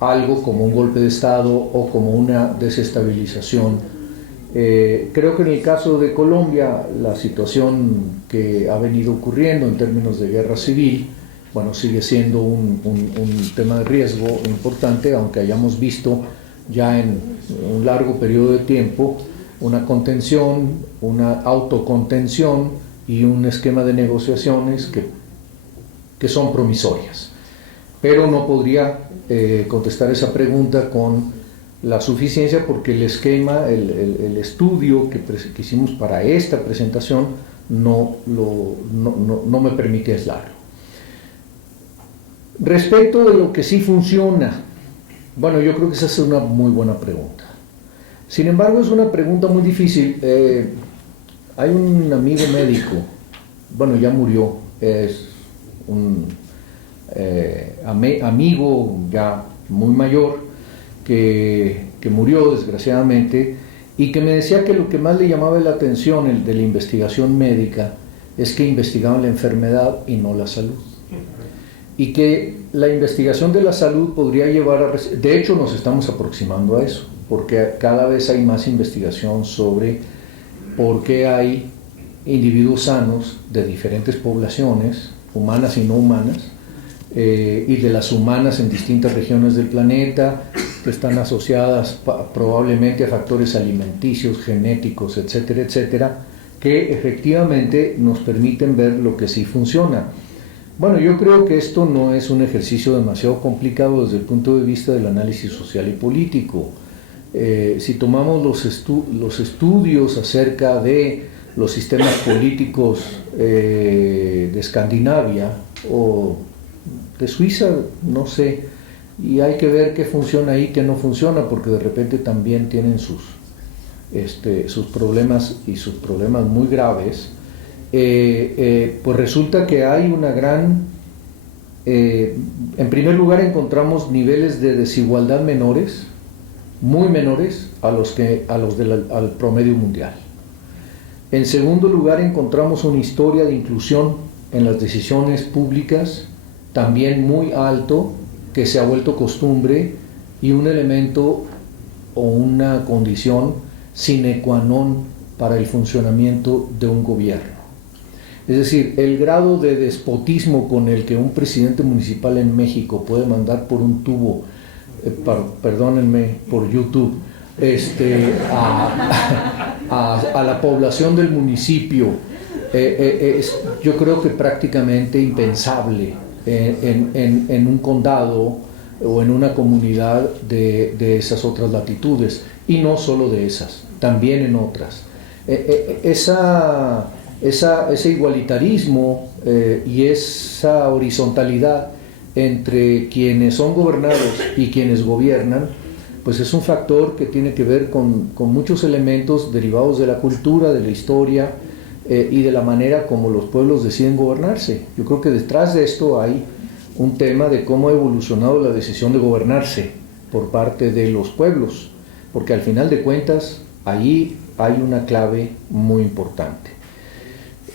algo como un golpe de Estado o como una desestabilización. Creo que en el caso de Colombia, la situación que ha venido ocurriendo en términos de guerra civil, bueno, sigue siendo un tema de riesgo importante, aunque hayamos visto ya en un largo periodo de tiempo una contención, una autocontención y un esquema de negociaciones que son promisorias. Pero no podría contestar esa pregunta con la suficiencia porque el esquema, el estudio que hicimos para esta presentación no me permite aislarlo. Respecto de lo que sí funciona, bueno, yo creo que esa es una muy buena pregunta. Sin embargo, es una pregunta muy difícil. Hay un amigo médico, bueno, ya murió, es un amigo ya muy mayor que murió desgraciadamente y que me decía que lo que más le llamaba la atención de la investigación médica es que investigaban la enfermedad y no la salud. Y que la investigación de la salud podría llevar a... De hecho, nos estamos aproximando a eso, porque cada vez hay más investigación sobre por qué hay individuos sanos de diferentes poblaciones, humanas y no humanas, y de las humanas en distintas regiones del planeta, que están asociadas probablemente a factores alimenticios, genéticos, etcétera, etcétera, que efectivamente nos permiten ver lo que sí funciona. Bueno, yo creo que esto no es un ejercicio demasiado complicado desde el punto de vista del análisis social y político. Si tomamos los estudios acerca de los sistemas políticos de Escandinavia o de Suiza, no sé, y hay que ver qué funciona ahí, qué no funciona, porque de repente también tienen sus problemas y sus problemas muy graves. Pues resulta que hay una gran, en primer lugar encontramos niveles de desigualdad menores, muy menores al promedio mundial. En segundo lugar encontramos una historia de inclusión en las decisiones públicas también muy alto, que se ha vuelto costumbre y un elemento o una condición sine qua non para el funcionamiento de un gobierno. Es decir, el grado de despotismo con el que un presidente municipal en México puede mandar por un tubo, perdónenme, por YouTube, a la población del municipio, es, yo creo que prácticamente impensable en un condado o en una comunidad de esas otras latitudes, y no solo de esas, también en otras. Ese igualitarismo y esa horizontalidad entre quienes son gobernados y quienes gobiernan, pues es un factor que tiene que ver con muchos elementos derivados de la cultura, de la historia y de la manera como los pueblos deciden gobernarse. Yo creo que detrás de esto hay un tema de cómo ha evolucionado la decisión de gobernarse por parte de los pueblos, porque al final de cuentas allí hay una clave muy importante.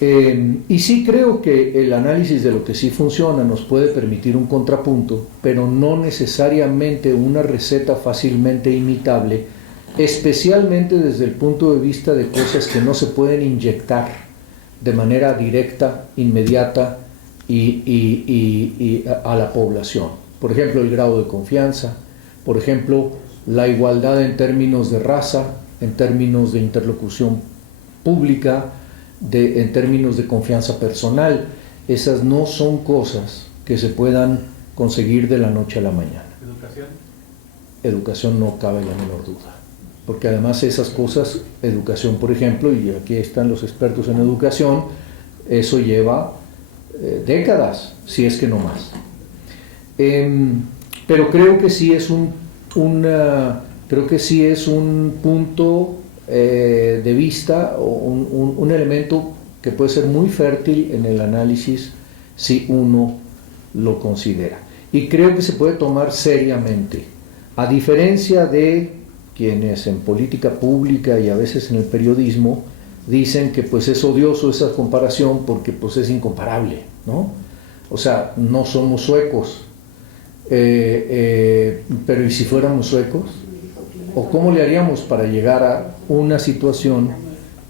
Y sí creo que el análisis de lo que sí funciona nos puede permitir un contrapunto, pero no necesariamente una receta fácilmente imitable, especialmente desde el punto de vista de cosas que no se pueden inyectar de manera directa, inmediata y a la población. Por ejemplo, el grado de confianza, por ejemplo, la igualdad en términos de raza, en términos de interlocución pública, en términos de confianza personal. Esas no son cosas que se puedan conseguir de la noche a la mañana. ¿Educación? Educación no cabe la menor duda, porque además esas cosas, educación por ejemplo, y aquí están los expertos en educación, eso lleva décadas, si es que no más. Pero creo que sí es un punto de vista o un elemento que puede ser muy fértil en el análisis si uno lo considera, y creo que se puede tomar seriamente, a diferencia de quienes en política pública y a veces en el periodismo dicen que pues es odioso esa comparación porque pues es incomparable, ¿no? O sea, no somos suecos, pero ¿y si fuéramos suecos? ¿O cómo le haríamos para llegar a una situación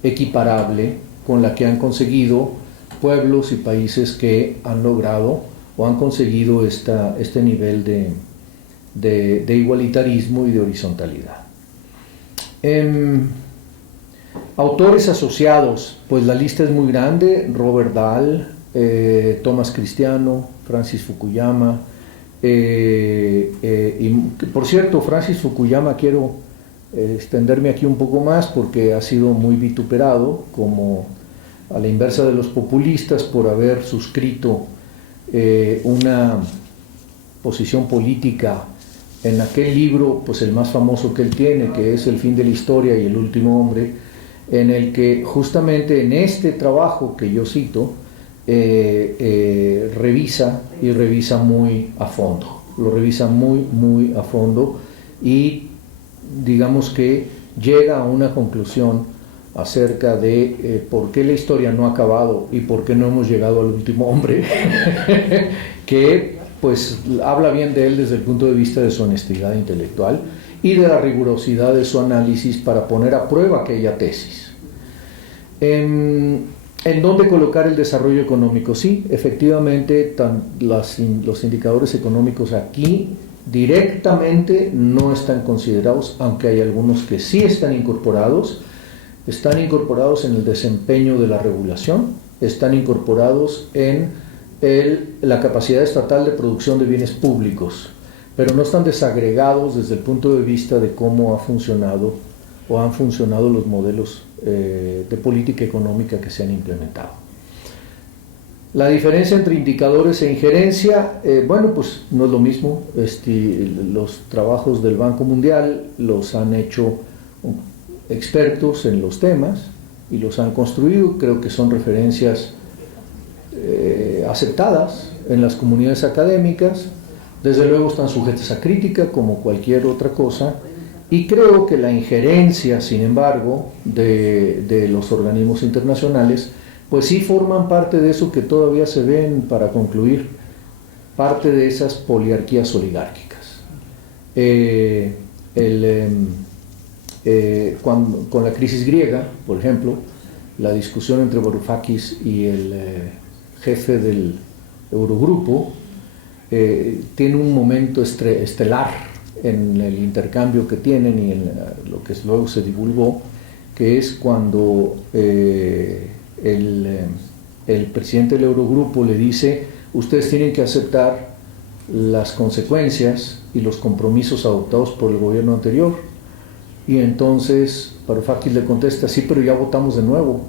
equiparable con la que han conseguido pueblos y países que han logrado o han conseguido este nivel de igualitarismo y de horizontalidad? Autores asociados, pues la lista es muy grande: Robert Dahl, Tomás Cristiano, Francis Fukuyama. Y por cierto, Francis Fukuyama, quiero extenderme aquí un poco más porque ha sido muy vituperado, como a la inversa de los populistas, por haber suscrito una posición política en aquel libro, pues el más famoso que él tiene, que es El fin de la historia y el último hombre, en el que justamente en este trabajo que yo cito, revisa muy a fondo, lo revisa muy a fondo, y digamos que llega a una conclusión acerca de por qué la historia no ha acabado y por qué no hemos llegado al último hombre, que pues habla bien de él desde el punto de vista de su honestidad intelectual y de la rigurosidad de su análisis para poner a prueba aquella tesis. ¿En dónde colocar el desarrollo económico? Sí, efectivamente, los indicadores económicos aquí directamente no están considerados, aunque hay algunos que sí están incorporados en el desempeño de la regulación, están incorporados en la capacidad estatal de producción de bienes públicos, pero no están desagregados desde el punto de vista de cómo ha funcionado o han funcionado los modelos de política económica que se han implementado. La diferencia entre indicadores e injerencia, bueno, pues no es lo mismo. Los trabajos del Banco Mundial los han hecho expertos en los temas y los han construido. Creo que son referencias aceptadas en las comunidades académicas. Desde luego están sujetas a crítica como cualquier otra cosa, y creo que la injerencia, sin embargo, de los organismos internacionales, pues sí forman parte de eso que todavía se ven, para concluir, parte de esas poliarquías oligárquicas. Con la crisis griega, por ejemplo, la discusión entre Varoufakis y el jefe del Eurogrupo tiene un momento estelar en el intercambio que tienen y en lo que luego se divulgó, que es cuando el presidente del Eurogrupo le dice: ustedes tienen que aceptar las consecuencias y los compromisos adoptados por el gobierno anterior. Y entonces Varoufakis le contesta: sí, pero ya votamos de nuevo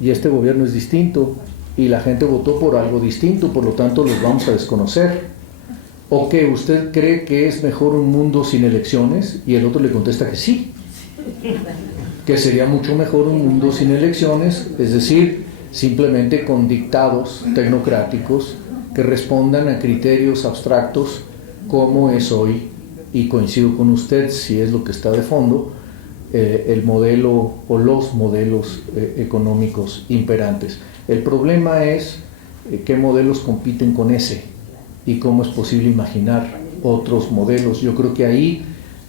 y este gobierno es distinto y la gente votó por algo distinto, por lo tanto los vamos a desconocer. ¿O qué? ¿Usted cree que es mejor un mundo sin elecciones? Y el otro le contesta que sí, que sería mucho mejor un mundo sin elecciones, es decir, simplemente con dictados tecnocráticos que respondan a criterios abstractos, como es hoy, y coincido con usted si es lo que está de fondo, el modelo o los modelos económicos imperantes. El problema es qué modelos compiten con ese y cómo es posible imaginar otros modelos. Yo creo que ahí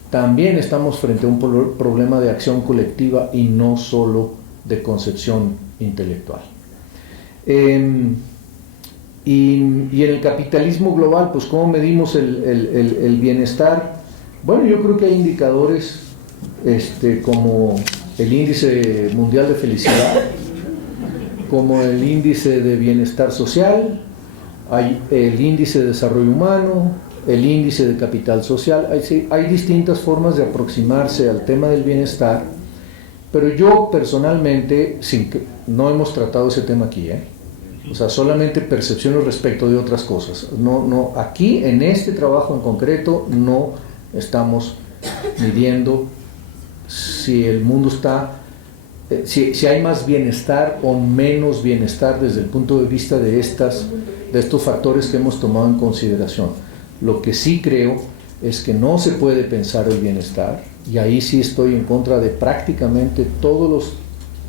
también estamos frente a un problema de acción colectiva y no solo de concepción intelectual. Y en el capitalismo global, pues ¿cómo medimos el bienestar? Bueno, yo creo que hay indicadores como el índice mundial de felicidad, como el índice de bienestar social, hay el índice de desarrollo humano, el índice de capital social. Hay distintas formas de aproximarse al tema del bienestar, pero yo personalmente, no hemos tratado ese tema aquí, o sea, solamente percepciones respecto de otras cosas. No, aquí en este trabajo en concreto no estamos midiendo si el mundo está, si hay más bienestar o menos bienestar desde el punto de vista de estos factores que hemos tomado en consideración. Lo que sí creo es que no se puede pensar el bienestar, y ahí sí estoy en contra de prácticamente todos los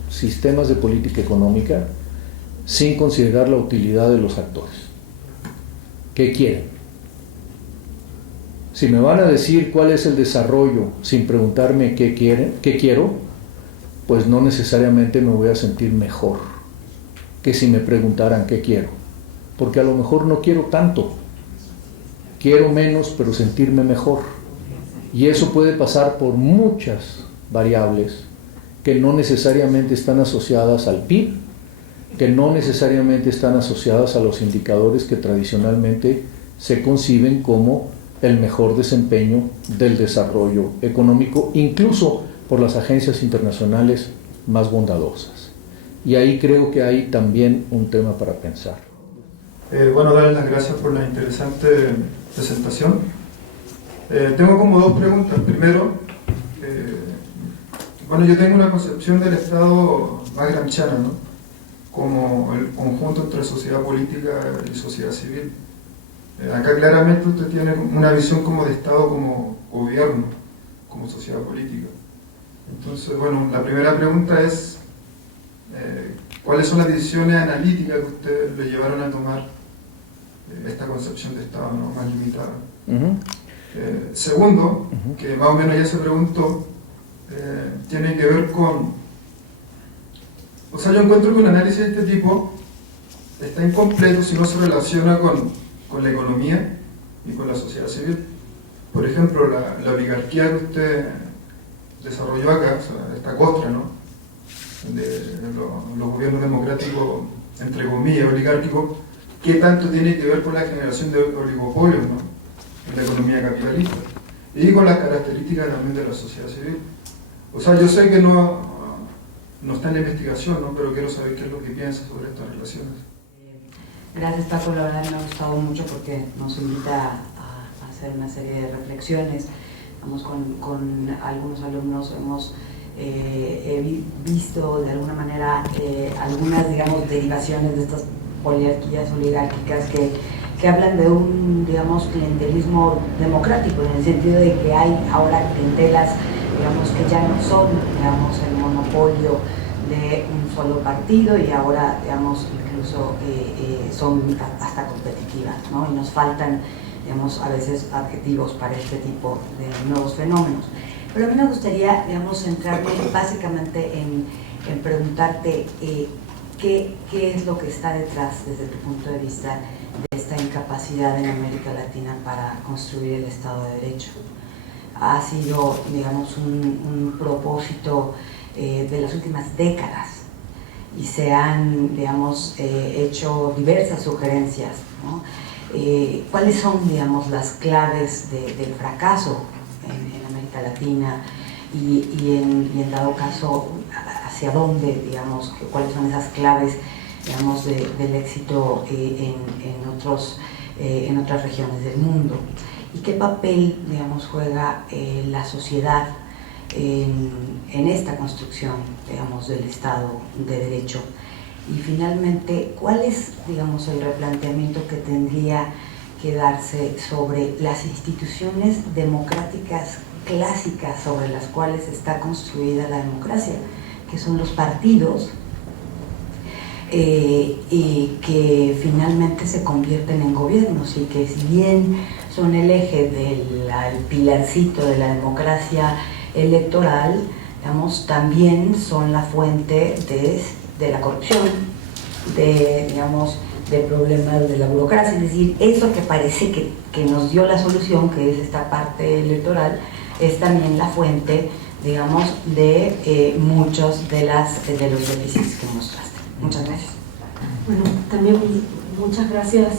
sistemas de política económica, sin considerar la utilidad de los actores. ¿Qué quieren? Si me van a decir cuál es el desarrollo sin preguntarme qué quiero, pues no necesariamente me voy a sentir mejor que si me preguntaran qué quiero, porque a lo mejor no quiero tanto, quiero menos pero sentirme mejor, y eso puede pasar por muchas variables que no necesariamente están asociadas al PIB, que no necesariamente están asociadas a los indicadores que tradicionalmente se conciben como el mejor desempeño del desarrollo económico, incluso por las agencias internacionales más bondadosas. Y ahí creo que hay también un tema para pensar. Bueno, darles las gracias por la interesante presentación. Tengo como dos preguntas. Primero, bueno, yo tengo una concepción del Estado más gramsciana, ¿no? Como el conjunto entre sociedad política y sociedad civil. Acá claramente usted tiene una visión como de Estado, como gobierno, como sociedad política. Entonces, bueno, la primera pregunta es, ¿cuáles son las decisiones analíticas que ustedes le llevaron a tomar esta concepción de Estado, ¿no?, más limitada? Segundo, que más o menos ya se preguntó, tiene que ver con... O sea, yo encuentro que un análisis de este tipo está incompleto si no se relaciona con la economía y con la sociedad civil. Por ejemplo, la oligarquía que usted desarrolló acá, o sea, esta costra, ¿no?, de los gobiernos democráticos, entre comillas, oligárquicos, qué tanto tiene que ver con la generación de oligopolios, ¿no?, en la economía capitalista, y con las características también de la sociedad civil. O sea, yo sé que no está en la investigación, ¿no?, pero quiero saber qué es lo que piensas sobre estas relaciones. Gracias, Paco, la verdad me ha gustado mucho porque nos invita a hacer una serie de reflexiones. Vamos, con algunos alumnos hemos visto de alguna manera algunas, digamos, derivaciones de estas oligarquías oligárquicas que hablan de un, digamos, clientelismo democrático, en el sentido de que hay ahora clientelas, digamos, que ya no son, digamos, el monopolio de un solo partido, y ahora, digamos, incluso son hasta competitivas, ¿no? Y nos faltan, digamos, a veces adjetivos para este tipo de nuevos fenómenos. Pero a mí me gustaría, digamos, centrarme básicamente en preguntarte qué es lo que está detrás, desde tu punto de vista, de esta incapacidad en América Latina para construir el Estado de Derecho. Ha sido, digamos, un propósito de las últimas décadas, y se han, digamos, hecho diversas sugerencias, ¿no? ¿Cuáles son, digamos, las claves del fracaso en América Latina y en dado caso hacia dónde, digamos, cuáles son esas claves, digamos, del éxito en otras regiones del mundo? ¿Y qué papel, digamos, juega la sociedad en esta construcción, digamos, del Estado de Derecho? Y finalmente, ¿cuál es, digamos, el replanteamiento que tendría que darse sobre las instituciones democráticas clásicas sobre las cuales está construida la democracia, que son los partidos, y que finalmente se convierten en gobiernos, y que, si bien son el eje el pilarcito de la democracia electoral, digamos, también son la fuente de la corrupción, digamos, de problemas de la burocracia. Es decir, eso que parece que nos dio la solución, que es esta parte electoral, es también la fuente, digamos, de muchos de los déficits que mostraste. Muchas gracias. Bueno, también muchas gracias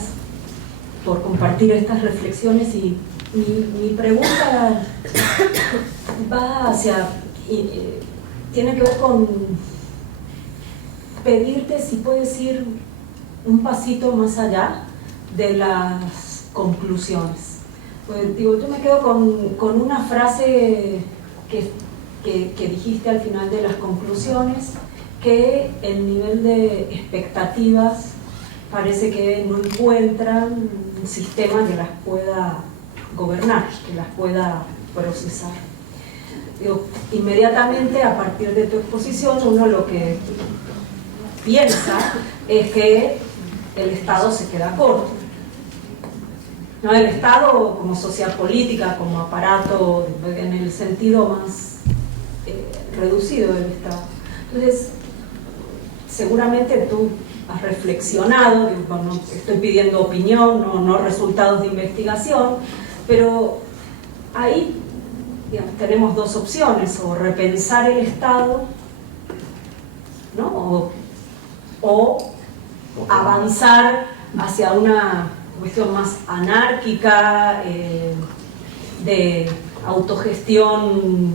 por compartir estas reflexiones, y mi pregunta va hacia, tiene que ver con pedirte si puedes ir un pasito más allá de las conclusiones. Pues, digo, yo me quedo con una frase que dijiste al final de las conclusiones, que el nivel de expectativas parece que no encuentran un sistema que las pueda gobernar, que las pueda procesar. Digo, inmediatamente, a partir de tu exposición, uno lo que piensa es que el Estado se queda corto. No, el Estado como sociedad política, como aparato, en el sentido más reducido del Estado. Entonces, seguramente tú has reflexionado, no estoy pidiendo opinión, no resultados de investigación, pero ahí, digamos, tenemos dos opciones: o repensar el Estado, ¿no?, o avanzar hacia una cuestión más anárquica, de autogestión.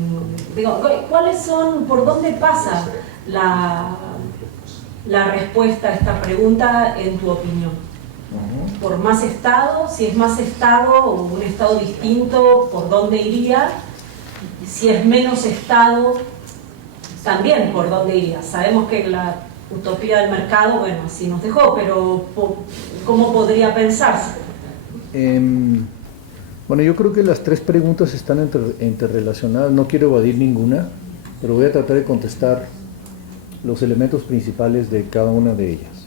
Digo, ¿cuáles son, por dónde pasa la respuesta a esta pregunta, en tu opinión? ¿Por más Estado? Si es más Estado o un Estado distinto, ¿por dónde iría? Si es menos Estado, también, ¿por dónde iría? Sabemos que la utopía del mercado, bueno, así nos dejó, pero ¿cómo podría pensarse? Bueno, yo creo que las tres preguntas están interrelacionadas. No quiero evadir ninguna, pero voy a tratar de contestar los elementos principales de cada una de ellas.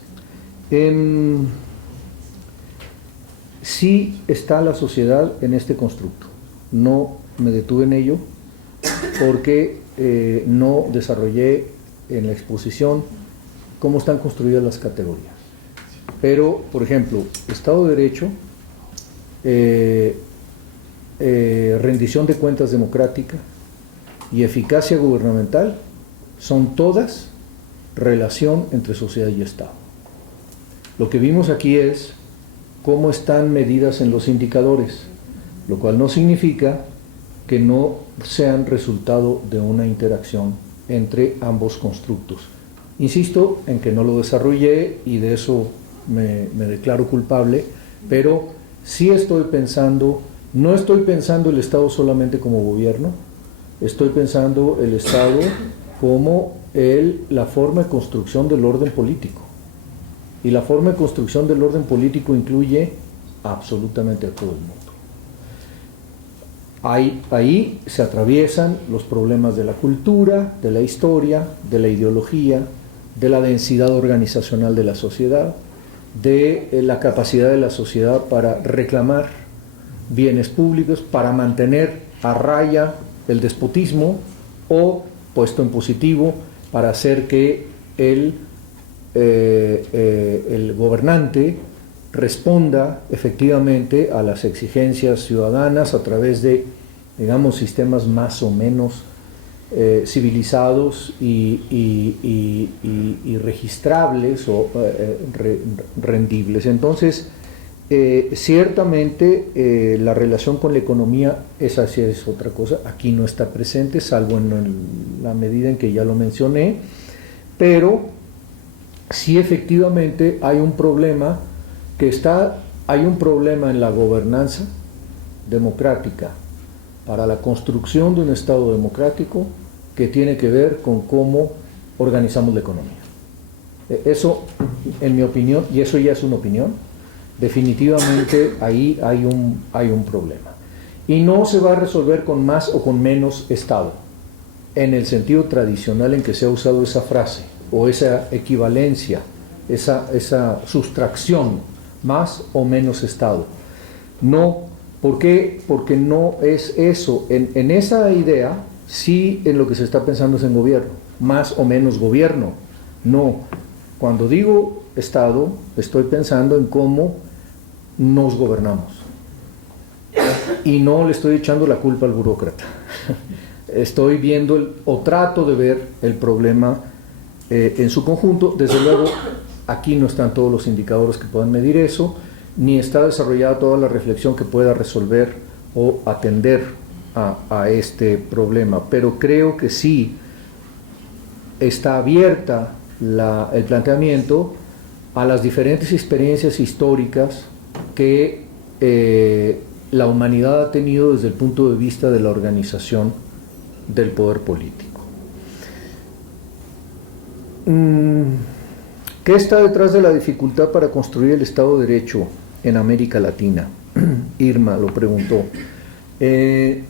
Sí está la sociedad en este constructo. No me detuve en ello porque no desarrollé en la exposición cómo están construidas las categorías. Pero, por ejemplo, Estado de Derecho, rendición de cuentas democrática y eficacia gubernamental son todas relación entre sociedad y Estado. Lo que vimos aquí es cómo están medidas en los indicadores, lo cual no significa que no sean resultado de una interacción entre ambos constructos. Insisto en que no lo desarrollé y de eso me declaro culpable, pero sí estoy pensando, no estoy pensando el Estado solamente como gobierno, estoy pensando el Estado como la forma de construcción del orden político. Y la forma de construcción del orden político incluye absolutamente a todo el mundo. Ahí se atraviesan los problemas de la cultura, de la historia, de la ideología, de la densidad organizacional de la sociedad, de la capacidad de la sociedad para reclamar bienes públicos, para mantener a raya el despotismo o, puesto en positivo, para hacer que el gobernante responda efectivamente a las exigencias ciudadanas a través de, digamos, sistemas más o menos civilizados y registrables o rendibles. Entonces, ciertamente la relación con la economía, esa sí es otra cosa, aquí no está presente, salvo en la medida en que ya lo mencioné, pero sí efectivamente hay un problema hay un problema en la gobernanza democrática para la construcción de un Estado democrático que tiene que ver con cómo organizamos la economía. Eso, en mi opinión, y eso ya es una opinión, definitivamente ahí hay un problema. Y no se va a resolver con más o con menos Estado, en el sentido tradicional en que se ha usado esa frase, o esa equivalencia, esa sustracción, más o menos Estado. No, ¿por qué? Porque no es eso. En esa idea, sí, en lo que se está pensando es en gobierno, más o menos gobierno. No, cuando digo Estado, estoy pensando en cómo nos gobernamos. Y no le estoy echando la culpa al burócrata. Estoy viendo o trato de ver el problema en su conjunto. Desde luego, aquí no están todos los indicadores que puedan medir eso, ni está desarrollada toda la reflexión que pueda resolver o atender a este problema, pero creo que sí está abierta el planteamiento a las diferentes experiencias históricas que la humanidad ha tenido desde el punto de vista de la organización del poder político. ¿Qué está detrás de la dificultad para construir el Estado de Derecho en América Latina? Irma lo preguntó. Creo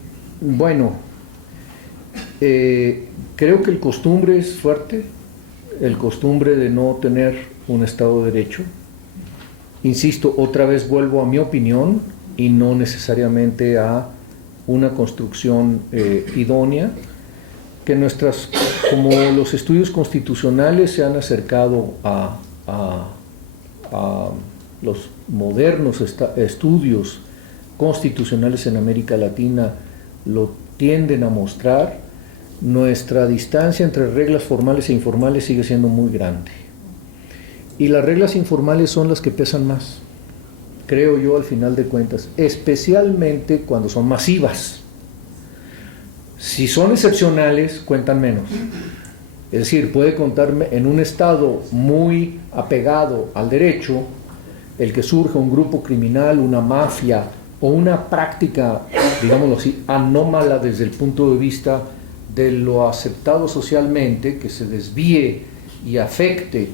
que el costumbre es fuerte, el costumbre de no tener un Estado de Derecho. Insisto, otra vez vuelvo a mi opinión y no necesariamente a una construcción idónea, que como los estudios constitucionales se han acercado a los modernos estudios constitucionales en América Latina lo tienden a mostrar, nuestra distancia entre reglas formales e informales sigue siendo muy grande. Y las reglas informales son las que pesan más, creo yo, al final de cuentas, especialmente cuando son masivas. Si son excepcionales, cuentan menos. Es decir, puede contarme en un estado muy apegado al derecho, el que surge un grupo criminal, una mafia o una práctica, digámoslo así, anómala desde el punto de vista de lo aceptado socialmente, que se desvíe y afecte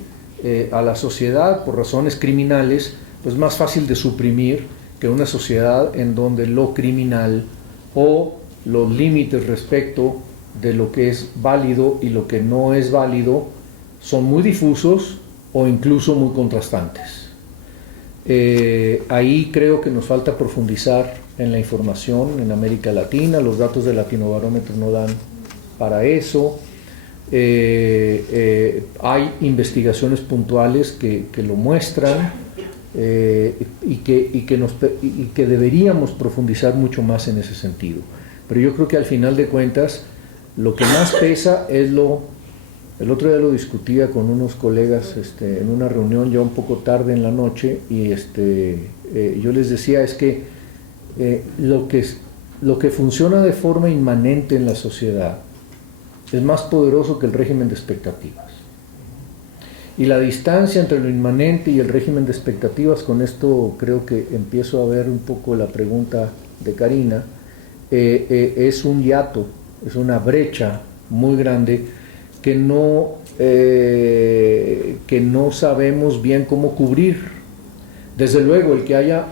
a la sociedad por razones criminales, pues más fácil de suprimir que una sociedad en donde lo criminal o los límites respecto de lo que es válido y lo que no es válido son muy difusos o incluso muy contrastantes. Ahí creo que nos falta profundizar en la información en América Latina. Los datos del Latinobarómetro no dan para eso. Hay investigaciones puntuales que lo muestran y que deberíamos profundizar mucho más en ese sentido. Pero yo creo que al final de cuentas lo que más pesa es lo El otro día lo discutía con unos colegas en una reunión ya un poco tarde en la noche y yo les decía es que lo que funciona de forma inmanente en la sociedad es más poderoso que el régimen de expectativas. Y la distancia entre lo inmanente y el régimen de expectativas, con esto creo que empiezo a ver un poco la pregunta de Karina, es un hiato, es una brecha muy grande que no sabemos bien cómo cubrir. Desde luego, el que haya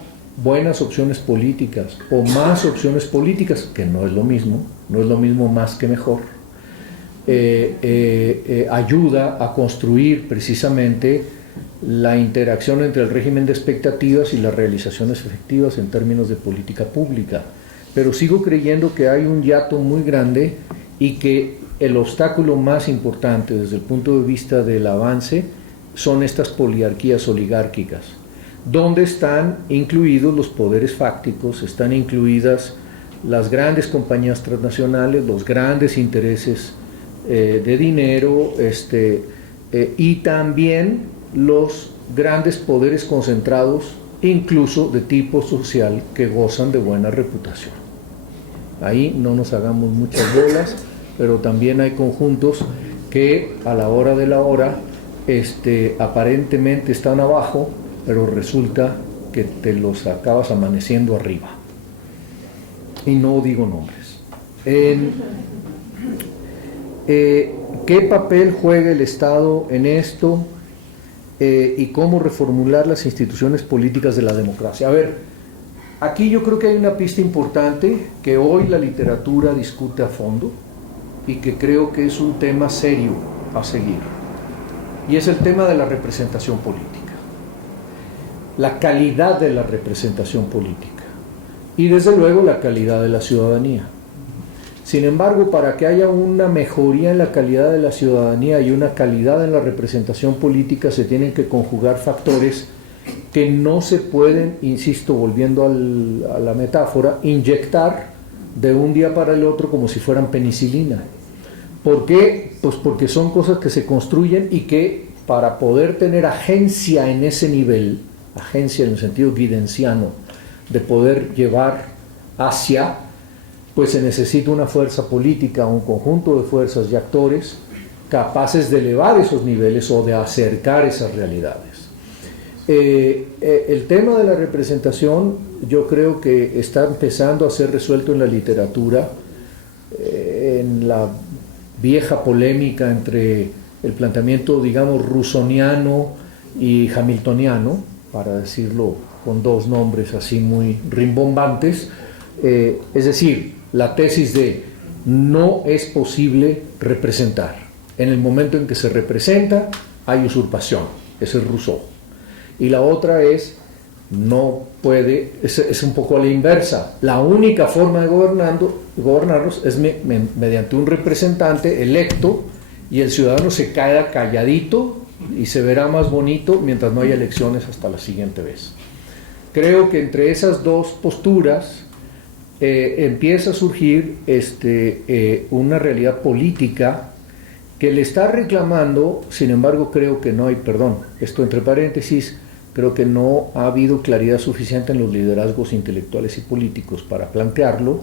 buenas opciones políticas o más opciones políticas, que no es lo mismo más que mejor, ayuda a construir precisamente la interacción entre el régimen de expectativas y las realizaciones efectivas en términos de política pública. Pero sigo creyendo que hay un hiato muy grande y que el obstáculo más importante desde el punto de vista del avance son estas poliarquías oligárquicas, donde están incluidos los poderes fácticos, están incluidas las grandes compañías transnacionales, los grandes intereses de dinero, y también los grandes poderes concentrados, incluso de tipo social, que gozan de buena reputación. Ahí no nos hagamos muchas bolas, pero también hay conjuntos que a la hora de la hora aparentemente están abajo, pero resulta que te los acabas amaneciendo arriba. Y no digo nombres. ¿Qué papel juega el Estado en esto y cómo reformular las instituciones políticas de la democracia? A ver, aquí yo creo que hay una pista importante que hoy la literatura discute a fondo y que creo que es un tema serio a seguir, y es el tema de la representación política, la calidad de la representación política y desde luego la calidad de la ciudadanía. Sin embargo, para que haya una mejoría en la calidad de la ciudadanía y una calidad en la representación política, se tienen que conjugar factores que no se pueden, insisto, volviendo a la metáfora, inyectar de un día para el otro como si fueran penicilina. ¿Por qué? Pues porque son cosas que se construyen y que para poder tener agencia en ese nivel, agencia en el sentido guidenciano, de poder llevar hacia, pues se necesita una fuerza política, un conjunto de fuerzas y actores capaces de elevar esos niveles o de acercar esas realidades. El tema de la representación yo creo que está empezando a ser resuelto en la literatura, en la vieja polémica entre el planteamiento, digamos, rusoniano y hamiltoniano, para decirlo con dos nombres así muy rimbombantes, es decir, la tesis de no es posible representar. En el momento en que se representa hay usurpación, ese es Rousseau. Y la otra es, no puede, es un poco a la inversa, la única forma de gobernarnos es mediante un representante electo, y el ciudadano se queda calladito y se verá más bonito mientras no haya elecciones hasta la siguiente vez. Creo que entre esas dos posturas empieza a surgir una realidad política que le está reclamando. Sin embargo, creo que no hay, esto entre paréntesis, creo que no ha habido claridad suficiente en los liderazgos intelectuales y políticos para plantearlo,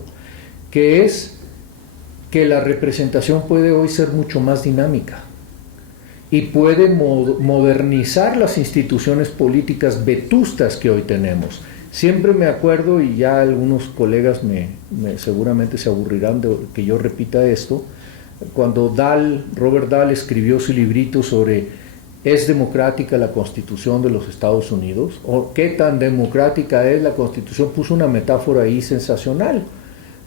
que es que la representación puede hoy ser mucho más dinámica y puede modernizar las instituciones políticas vetustas que hoy tenemos. Siempre me acuerdo, y ya algunos colegas seguramente se aburrirán de que yo repita esto, cuando Robert Dahl escribió su librito sobre ¿es democrática la Constitución de los Estados Unidos? ¿O qué tan democrática es la Constitución? Puso una metáfora ahí sensacional.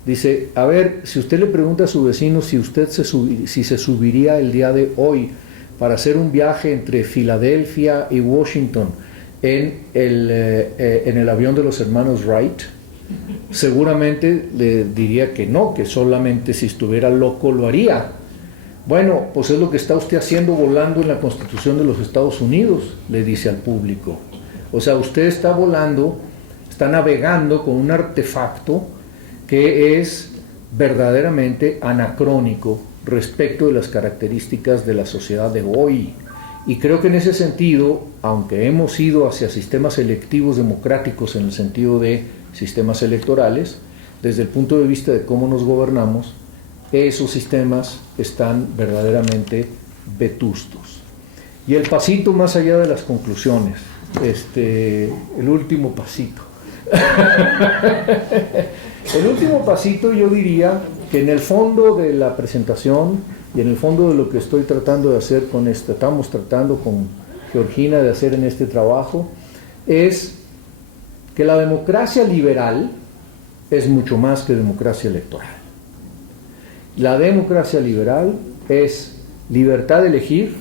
Dice, a ver, si usted le pregunta a su vecino si se subiría el día de hoy para hacer un viaje entre Filadelfia y Washington en el avión de los hermanos Wright, seguramente le diría que no, que solamente si estuviera loco lo haría. Bueno, pues es lo que está usted haciendo volando en la Constitución de los Estados Unidos, le dice al público. O sea, usted está volando, está navegando con un artefacto que es verdaderamente anacrónico respecto de las características de la sociedad de hoy. Y creo que en ese sentido, aunque hemos ido hacia sistemas electivos democráticos en el sentido de sistemas electorales, desde el punto de vista de cómo nos gobernamos, esos sistemas están verdaderamente vetustos. Y el pasito más allá de las conclusiones, el último pasito. El último pasito, yo diría que en el fondo de la presentación y en el fondo de lo que estoy tratando de hacer estamos tratando con Georgina de hacer en este trabajo, es que la democracia liberal es mucho más que democracia electoral. La democracia liberal es libertad de elegir,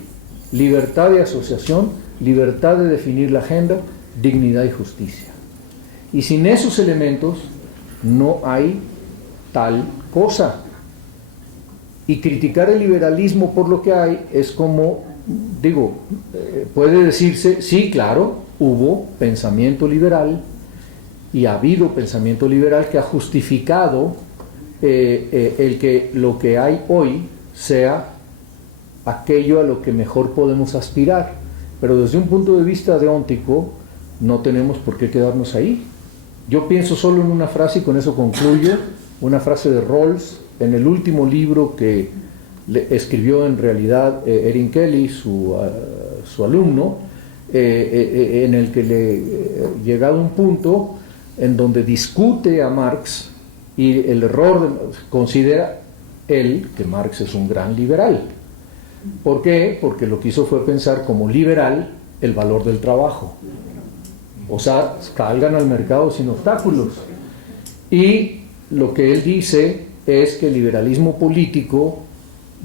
libertad de asociación, libertad de definir la agenda, dignidad y justicia. Y sin esos elementos no hay tal cosa. Y criticar el liberalismo por lo que hay es como, puede decirse, sí, claro, hubo pensamiento liberal y ha habido pensamiento liberal que ha justificado el que lo que hay hoy sea aquello a lo que mejor podemos aspirar. Pero desde un punto de vista deóntico no tenemos por qué quedarnos ahí. Yo pienso solo en una frase y con eso concluyo, una frase de Rawls en el último libro que escribió en realidad Erin Kelly, su alumno, en el que llegado a un punto en donde discute a Marx y el error, considera él que Marx es un gran liberal. ¿Por qué? Porque lo que hizo fue pensar como liberal el valor del trabajo. O sea, salgan al mercado sin obstáculos. Y lo que él dice es que el liberalismo político,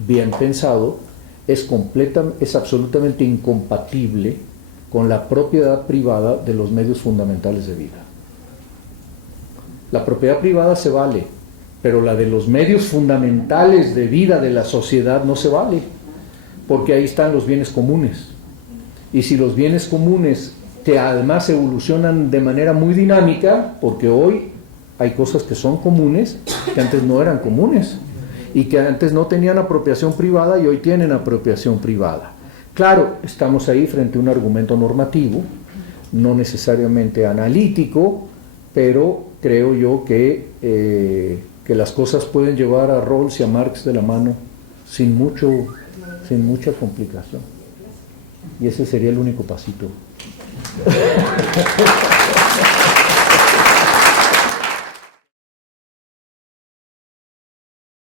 bien pensado, es absolutamente incompatible con la propiedad privada de los medios fundamentales de vida. La propiedad privada se vale, pero la de los medios fundamentales de vida de la sociedad no se vale, porque ahí están los bienes comunes. Y si los bienes comunes, que además evolucionan de manera muy dinámica, porque hoy hay cosas que son comunes, que antes no eran comunes, y que antes no tenían apropiación privada y hoy tienen apropiación privada. Claro, estamos ahí frente a un argumento normativo, no necesariamente analítico, pero creo yo que las cosas pueden llevar a Rawls y a Marx de la mano sin mucha complicación. Y ese sería el único pasito.